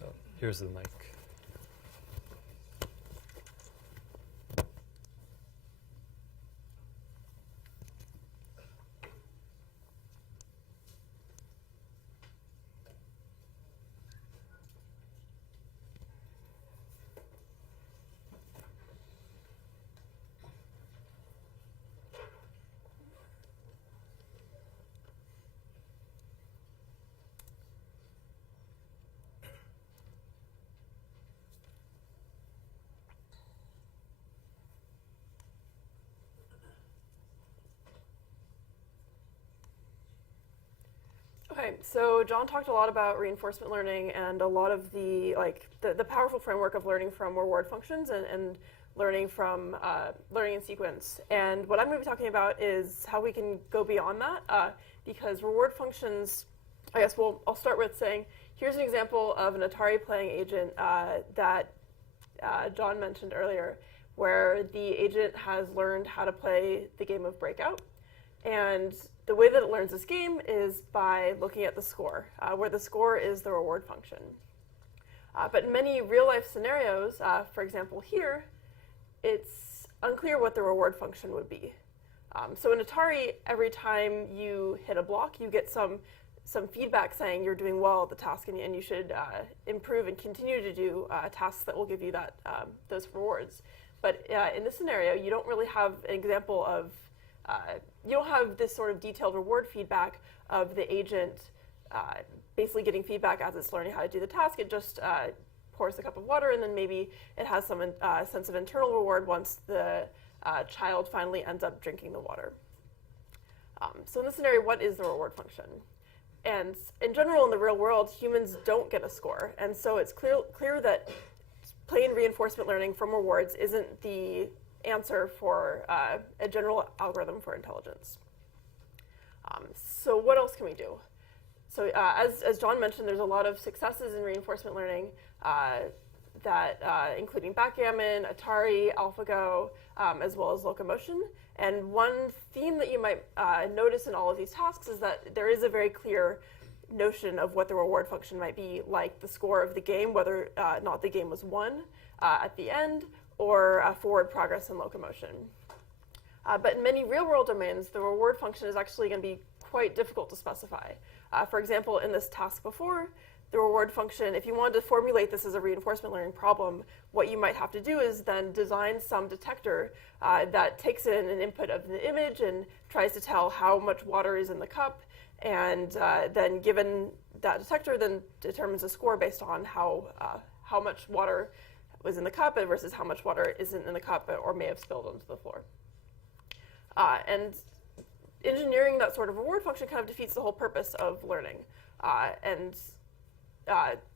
Oh, here's the mic. Okay, so John talked a lot about reinforcement learning and a lot of the powerful framework of learning from reward functions and learning from learning in sequence. And what I'm going to be talking about is how we can go beyond that, because reward functions, I guess I'll start with saying, here's an example of an Atari playing agent that John mentioned earlier, where the agent has learned how to play the game of Breakout. And the way that it learns this game is by looking at the score, where the score is the reward function. But in many real-life scenarios, for example here, it's unclear what the reward function would be. So in Atari, every time you hit a block, you get some feedback saying you're doing well at the task and you should improve and continue to do tasks that will give you those rewards. But in this scenario, you don't really have an example of you don't have this sort of detailed reward feedback of the agent basically getting feedback as it's learning how to do the task. It just pours a cup of water, and then maybe it has some sense of internal reward once the child finally ends up drinking the water. So in this scenario, what is the reward function? And in general, in the real world, humans don't get a score. And so it's clear that plain reinforcement learning from rewards isn't the answer for a general algorithm for intelligence. So what else can we do? So as John mentioned, there's a lot of successes in reinforcement learning including backgammon, Atari, AlphaGo, as well as locomotion. And one theme that you might notice in all of these tasks is that there is a very clear notion of what the reward function might be, like the score of the game, whether or not the game was won at the end, or forward progress in locomotion. But in many real-world domains, the reward function is actually going to be quite difficult to specify. For example, in this task before, the reward function, if you wanted to formulate this as a reinforcement learning problem, what you might have to do is then design some detector that takes in an input of the image and tries to tell how much water is in the cup, and then given that detector, then determines a score based on how much water was in the cup versus how much water isn't in the cup or may have spilled onto the floor. And engineering that sort of reward function kind of defeats the whole purpose of learning.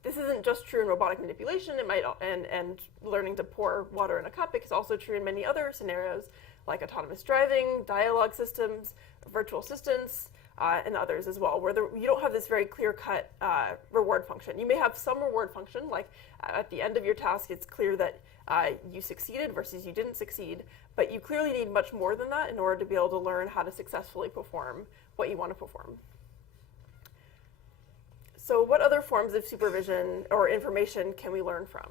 This isn't just true in robotic manipulation. It might and learning to pour water in a cup. It's also true in many other scenarios, like autonomous driving, dialogue systems, virtual assistants, and others as well, where you don't have this very clear-cut reward function. You may have some reward function, like at the end of your task, it's clear that you succeeded versus you didn't succeed, but you clearly need much more than that in order to be able to learn how to successfully perform what you want to perform. So what other forms of supervision or information can we learn from?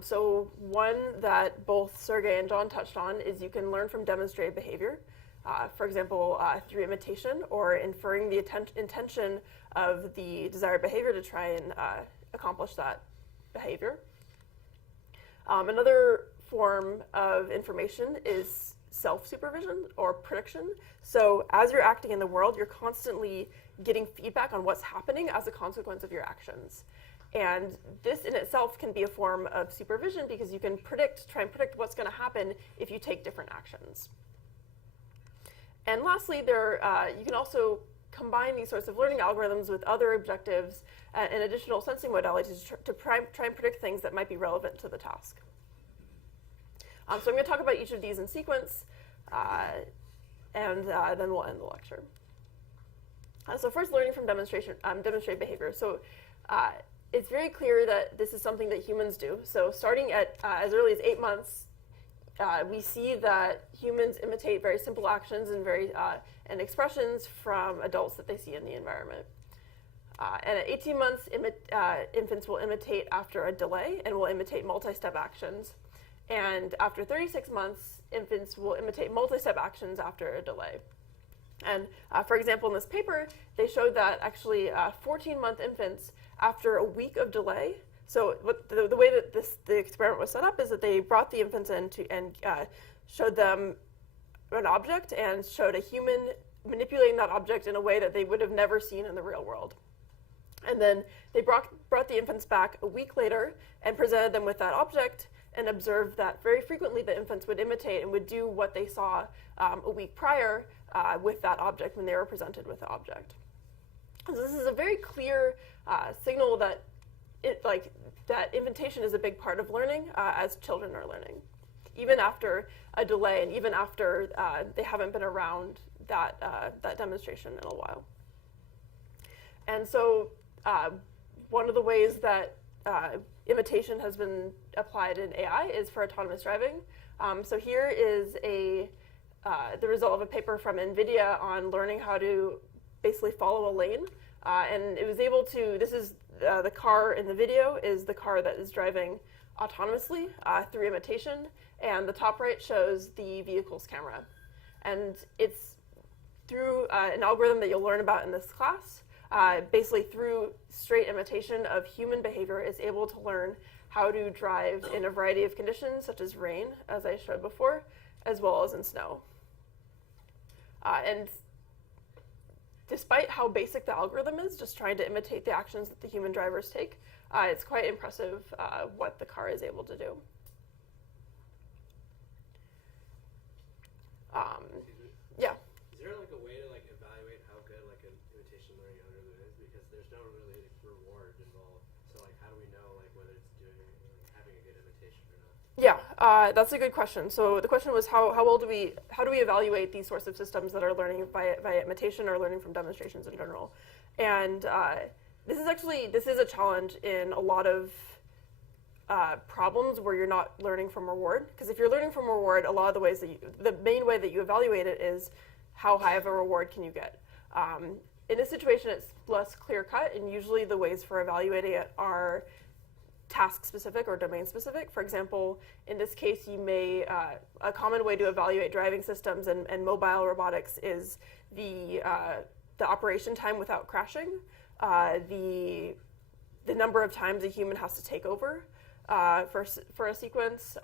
So one that both Sergey and John touched on is you can learn from demonstrated behavior. For example, through imitation or inferring the intention of the desired behavior to try and accomplish that behavior. Another form of information is self-supervision or prediction. So as you're acting in the world, you're constantly getting feedback on what's happening as a consequence of your actions. And this in itself can be a form of supervision because you can try and predict what's going to happen if you take different actions. And lastly, you can also combine these sorts of learning algorithms with other objectives and additional sensing modalities to try and predict things that might be relevant to the task. So I'm going to talk about each of these in sequence, and then we'll end the lecture. So first, learning from demonstrated behavior. So it's very clear that this is something that humans do. So starting at as early as 8 months, we see that humans imitate very simple actions and expressions from adults that they see in the environment. And at 18 months, infants will imitate after a delay and will imitate multi-step actions. And after 36 months, infants will imitate multi-step actions after a delay. And for example, in this paper, they showed that actually 14-month infants, after a week of delay, so the way that the experiment was set up is that they brought the infants in and showed them an object and showed a human manipulating that object in a way that they would have never seen in the real world. And then they brought the infants back a week later and presented them with that object and observed that very frequently the infants would imitate and would do what they saw a week prior with that object when they were presented with the object. So this is a very clear signal that that imitation is a big part of learning as children are learning, even after a delay and even after they haven't been around that demonstration in a while. And so one of the ways that imitation has been applied in AI is for autonomous driving. So here is the result of a paper from NVIDIA on learning how to basically follow a lane. And it was able to, this is the car in the video is the car that is driving autonomously through imitation. And the top right shows the vehicle's camera. And it's through an algorithm that you'll learn about in this class, basically through straight imitation of human behavior, is able to learn how to drive in a variety of conditions, such as rain, as I showed before, as well as in snow. And despite how basic the algorithm is, just trying to imitate the actions that the human drivers take, it's quite impressive what the car is able to do. Yeah. Is there like a way to like evaluate how good like an imitation learning algorithm is? Because there's no really reward involved. So like how do we know like whether it's doing having a good imitation or not? Yeah, that's a good question. So the question was how do we evaluate these sorts of systems that are learning via imitation or learning from demonstrations in general? And this is a challenge in a lot of problems where you're not learning from reward. Because if you're learning from reward, a lot of the ways the main way that you evaluate it is how high of a reward can you get. In this situation, it's less clear cut, and usually the ways for evaluating it are task-specific or domain-specific. For example, in this case, you may a common way to evaluate driving systems and mobile robotics is the operation time without crashing, the number of times a human has to take over for a sequence,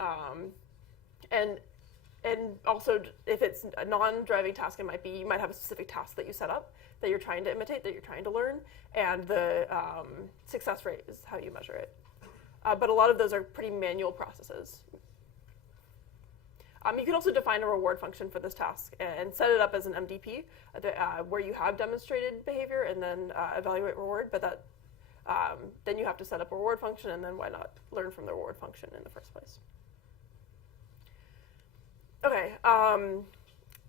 and and also, if it's a non-driving task, you might have a specific task that you set up that you're trying to imitate, that you're trying to learn, and the success rate is how you measure it. But a lot of those are pretty manual processes. You can also define a reward function for this task and set it up as an MDP where you have demonstrated behavior and then evaluate reward, but that then you have to set up a reward function, and then why not learn from the reward function in the first place? Okay,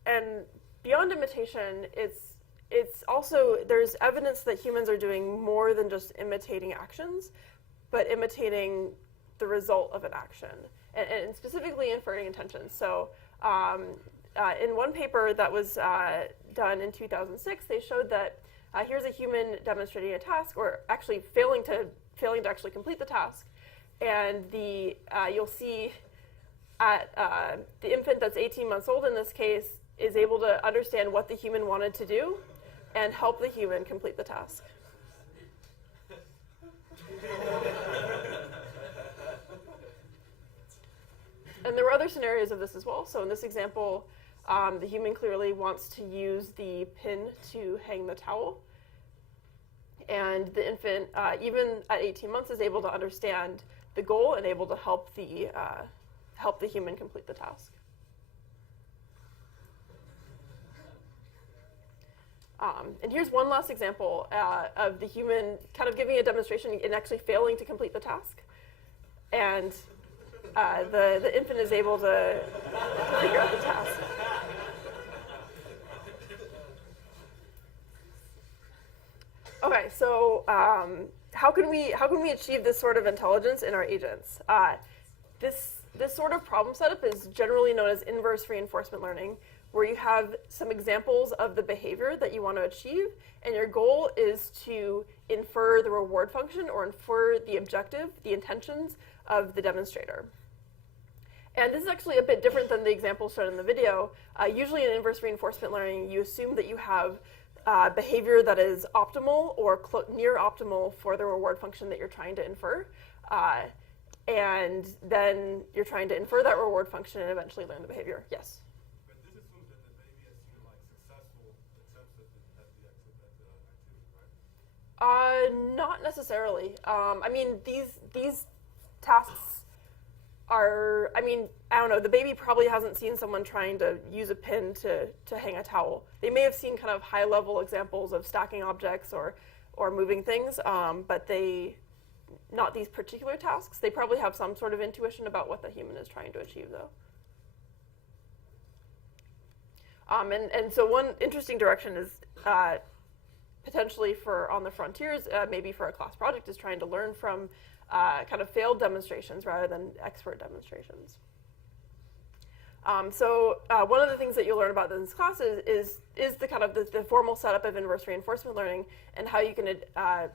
and beyond imitation, it's also, there's evidence that humans are doing more than just imitating actions, but imitating the result of an action, and specifically inferring intentions. So in one paper that was done in 2006, they showed that here's a human demonstrating a task, or actually failing to actually complete the task, and you'll see at the infant that's 18 months old in this case is able to understand what the human wanted to do and help the human complete the task. And there were other scenarios of this as well. So in this example, the human clearly wants to use the pin to hang the towel. And the infant, even at 18 months, is able to understand the goal and able to help the human complete the task. And here's one last example of the human kind of giving a demonstration and actually failing to complete the task. And the infant is able to figure out the task. Okay, so how can we achieve this sort of intelligence in our agents? This sort of problem setup is generally known as inverse reinforcement learning, where you have some examples of the behavior that you want to achieve, and your goal is to infer the reward function or infer the objective, the intentions of the demonstrator. And this is actually a bit different than the example shown in the video. Usually in inverse reinforcement learning, you assume that you have behavior that is optimal or near optimal for the reward function that you're trying to infer. And then you're trying to infer that reward function and eventually learn the behavior. Yes? But this assumes that the baby has seen like successful attempts at the activity, right? Not necessarily. I mean, these tasks are, I mean, I don't know, the baby probably hasn't seen someone trying to use a pin to hang a towel. They may have seen kind of high-level examples of stacking objects or moving things, but not these particular tasks. They probably have some sort of intuition about what the human is trying to achieve, though. And so one interesting direction is potentially for on the frontiers, maybe for a class project, is trying to learn from kind of failed demonstrations rather than expert demonstrations. So one of the things that you'll learn about in this class is the kind of the formal setup of inverse reinforcement learning and how you can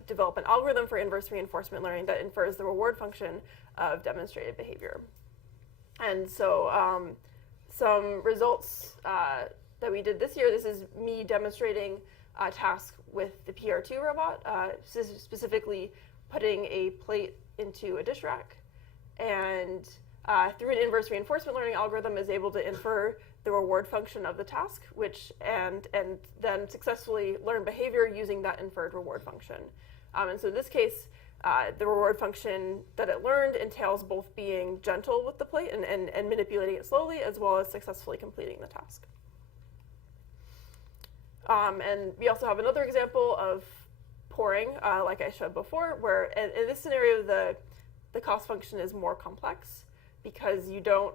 develop an algorithm for inverse reinforcement learning that infers the reward function of demonstrated behavior. And so some results that we did this year, this is me demonstrating a task with the PR2 robot, specifically putting a plate into a dish rack. And through an inverse reinforcement learning algorithm is able to infer the reward function of the task, and then successfully learn behavior using that inferred reward function. And so in this case, the reward function that it learned entails both being gentle with the plate and manipulating it slowly, as well as successfully completing the task. And we also have another example of pouring, like I showed before, where in this scenario, the cost function is more complex because you don't,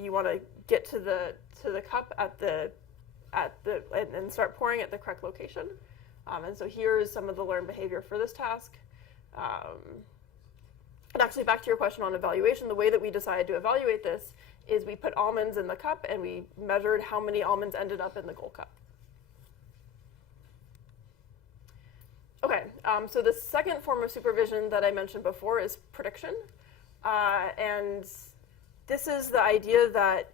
you want to get to the cup and start pouring at the correct location. And so here's some of the learned behavior for this task. And actually, back to your question on evaluation, the way that we decided to evaluate this is we put almonds in the cup and we measured how many almonds ended up in the goal cup. Okay, so the second form of supervision that I mentioned before is prediction. And this is the idea that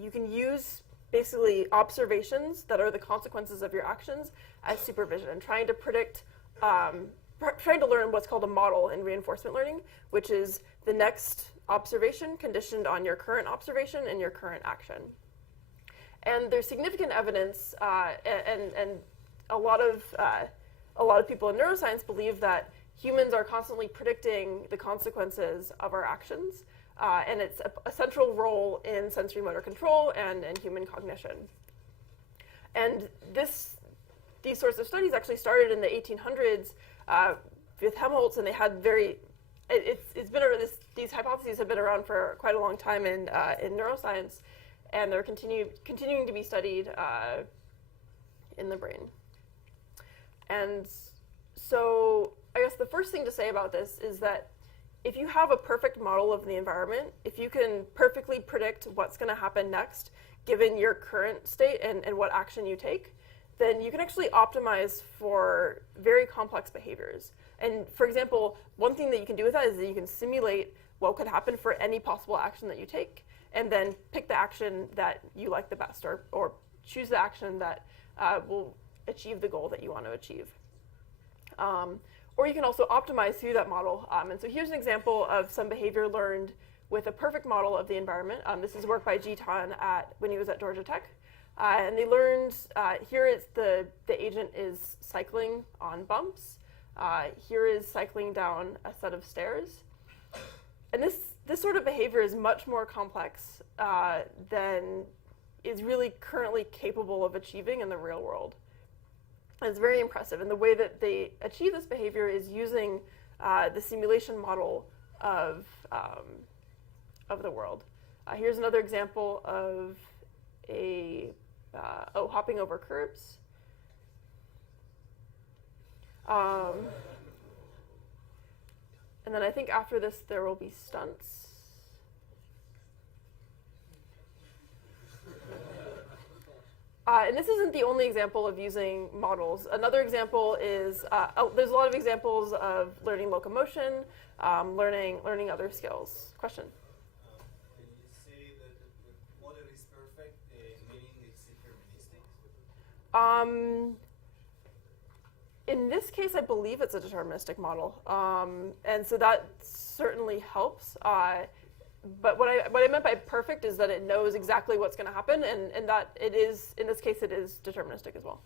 you can use basically observations that are the consequences of your actions as supervision, and trying to predict, trying to learn what's called a model in reinforcement learning, which is the next observation conditioned on your current observation and your current action. And there's significant evidence, and a lot of people in neuroscience believe that humans are constantly predicting the consequences of our actions, and it's a central role in sensory motor control and human cognition. And these sorts of studies actually started in the 1800s with Helmholtz, and they had these hypotheses have been around for quite a long time in neuroscience, and they're continuing to be studied in the brain. And so I guess the first thing to say about this is that if you have a perfect model of the environment, if you can perfectly predict what's going to happen next, given your current state and what action you take, then you can actually optimize for very complex behaviors. And for example, one thing that you can do with that is that you can simulate what could happen for any possible action that you take, and then pick the action that you like the best, or choose the action that will achieve the goal that you want to achieve. Or you can also optimize through that model. And so here's an example of some behavior learned with a perfect model of the environment. This is work by Jitan when he was at Georgia Tech. And they learned, here is the agent is cycling on bumps. Here is cycling down a set of stairs. And this sort of behavior is much more complex than is really currently capable of achieving in the real world. And it's very impressive. And the way that they achieve this behavior is using the simulation model of the world. Here's another example of hopping over curbs. And then I think after this there will be stunts. And this isn't the only example of using models. Another example is, there's a lot of examples of learning locomotion, learning other skills. Question? When you say that the model is perfect, meaning it's deterministic? In this case, I believe it's a deterministic model. And so that certainly helps. But what I meant by perfect is that it knows exactly what's going to happen, and that it is, in this case, it is deterministic as well.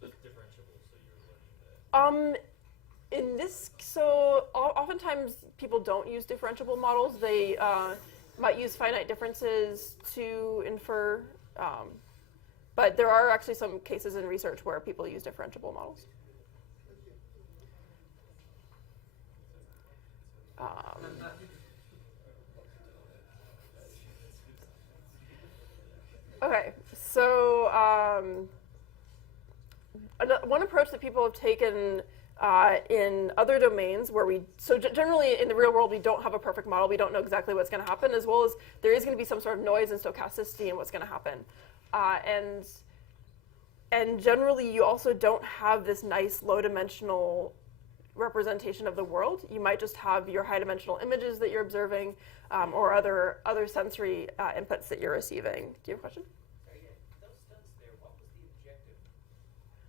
So it's differentiable, so you're learning that. Oftentimes people don't use differentiable models. They might use finite differences to infer, but there are actually some cases in research where people use differentiable models. Okay, so one approach that people have taken in other domains where generally in the real world we don't have a perfect model, we don't know exactly what's going to happen, as well as there is going to be some sort of noise and stochasticity in what's going to happen. And generally you also don't have this nice low-dimensional representation of the world. You might just have your high-dimensional images that you're observing, or other sensory inputs that you're receiving. Do you have a question? Sorry, yeah, those stunts there, what was the objective?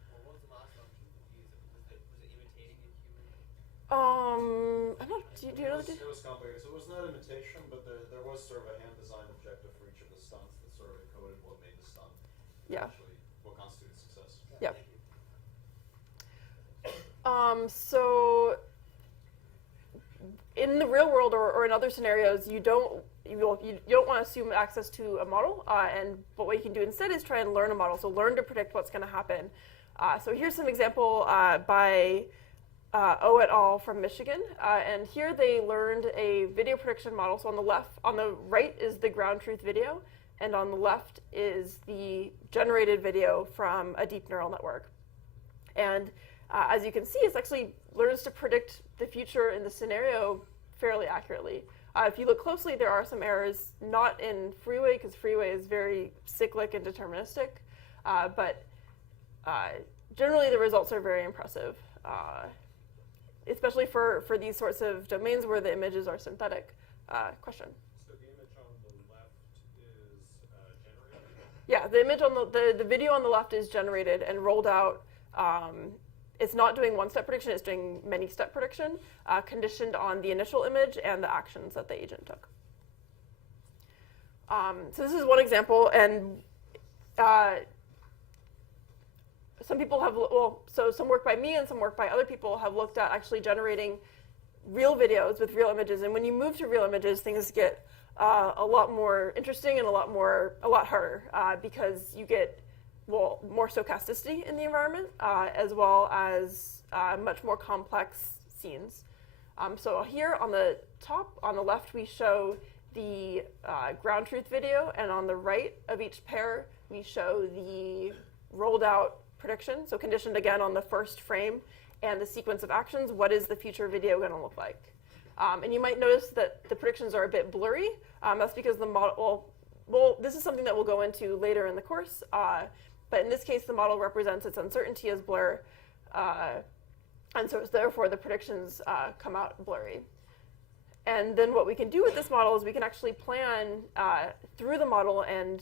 Or what was the last function to use it? Was it imitating a human? I'm not. Do you know? It was complicated. So it was not imitation, but there was sort of a hand design objective for each of the stunts that sort of encoded what made the stunt. Yeah. Actually, what constituted success. Yeah. So in the real world or in other scenarios, you don't want to assume access to a model, but what you can do instead is try and learn a model. So learn to predict what's going to happen. So here's some example by O et al. From Michigan, and here they learned a video prediction model. So on the right is the ground truth video, and on the left is the generated video from a deep neural network. And as you can see, it actually learns to predict the future in the scenario fairly accurately. If you look closely, there are some errors, not in Freeway, because Freeway is very cyclic and deterministic, but generally the results are very impressive, especially for these sorts of domains where the images are synthetic. Question? So the image on the left is generated? Yeah, the image on the video on the left is generated and rolled out. It's not doing one-step prediction, it's doing many-step prediction, conditioned on the initial image and the actions that the agent took. So this is one example, and some people have, so some work by me and some work by other people have looked at actually generating real videos with real images. And when you move to real images, things get a lot more interesting and a lot harder because you get, more stochasticity in the environment as well as much more complex scenes. So here on the top, on the left, we show the ground truth video, and on the right of each pair, we show the rolled out prediction, so conditioned again on the first frame and the sequence of actions. What is the future video going to look like? And you might notice that the predictions are a bit blurry. That's because the model, this is something that we'll go into later in the course, but in this case, the model represents its uncertainty as blur, and so therefore the predictions come out blurry. And then what we can do with this model is we can actually plan through the model and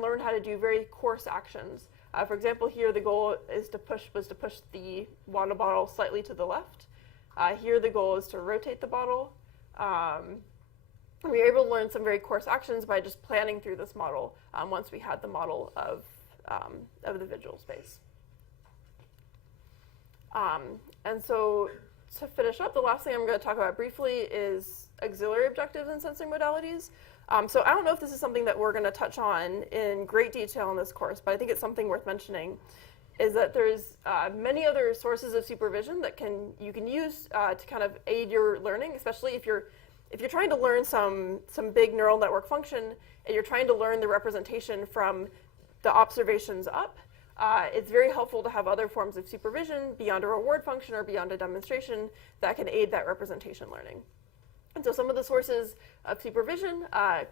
learn how to do very coarse actions. For example, here the goal was to push the water bottle slightly to the left. Here the goal is to rotate the bottle. We were able to learn some very coarse actions by just planning through this model once we had the model of the visual space. And so to finish up, the last thing I'm going to talk about briefly is auxiliary objectives and sensing modalities. So I don't know if this is something that we're going to touch on in great detail in this course, but I think it's something worth mentioning, is that there's many other sources of supervision that you can use to kind of aid your learning, especially if you're trying to learn some big neural network function and you're trying to learn the representation from the observations up. It's very helpful to have other forms of supervision beyond a reward function or beyond a demonstration that can aid that representation learning. And so some of the sources of supervision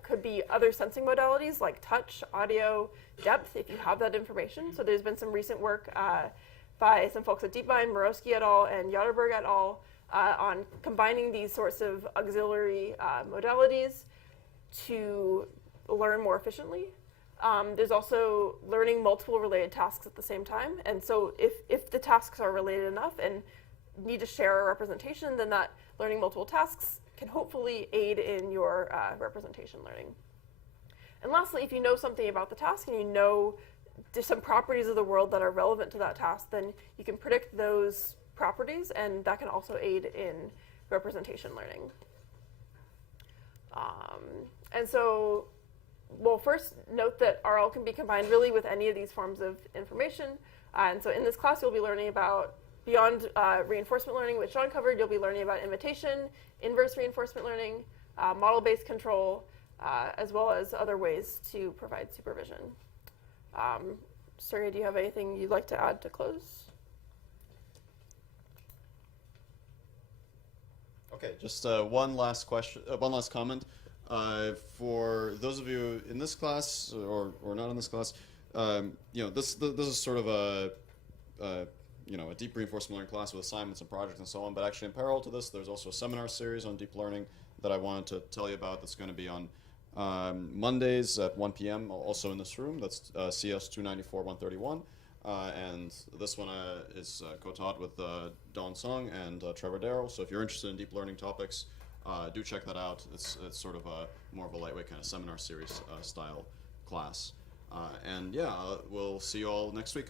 could be other sensing modalities like touch, audio, depth, if you have that information. So there's been some recent work by some folks at DeepMind, Morosky et al. And Yatterberg et al. On combining these sorts of auxiliary modalities to learn more efficiently. There's also learning multiple related tasks at the same time. And so if the tasks are related enough and need to share a representation, then that learning multiple tasks can hopefully aid in your representation learning. And lastly, if you know something about the task and you know some properties of the world that are relevant to that task, then you can predict those properties, and that can also aid in representation learning. And so, first note that RL can be combined really with any of these forms of information. And so in this class, you'll be learning about, beyond reinforcement learning, which John covered, you'll be learning about imitation, inverse reinforcement learning, model-based control, as well as other ways to provide supervision. Sergey, do you have anything you'd like to add to close? Okay, just one last question, one last comment. For those of you in this class or not in this class, this is sort of a deep reinforcement learning class with assignments and projects and so on. But actually, in parallel to this, there's also a seminar series on deep learning that I wanted to tell you about. That's going to be on Mondays at 1 p.m. Also in this room. That's CS 294-131. And this one is co-taught with Dawn Sung and Trevor Darrell. So if you're interested in deep learning topics, do check that out. It's sort of more of a lightweight kind of seminar series style class. And yeah, we'll see you all next week.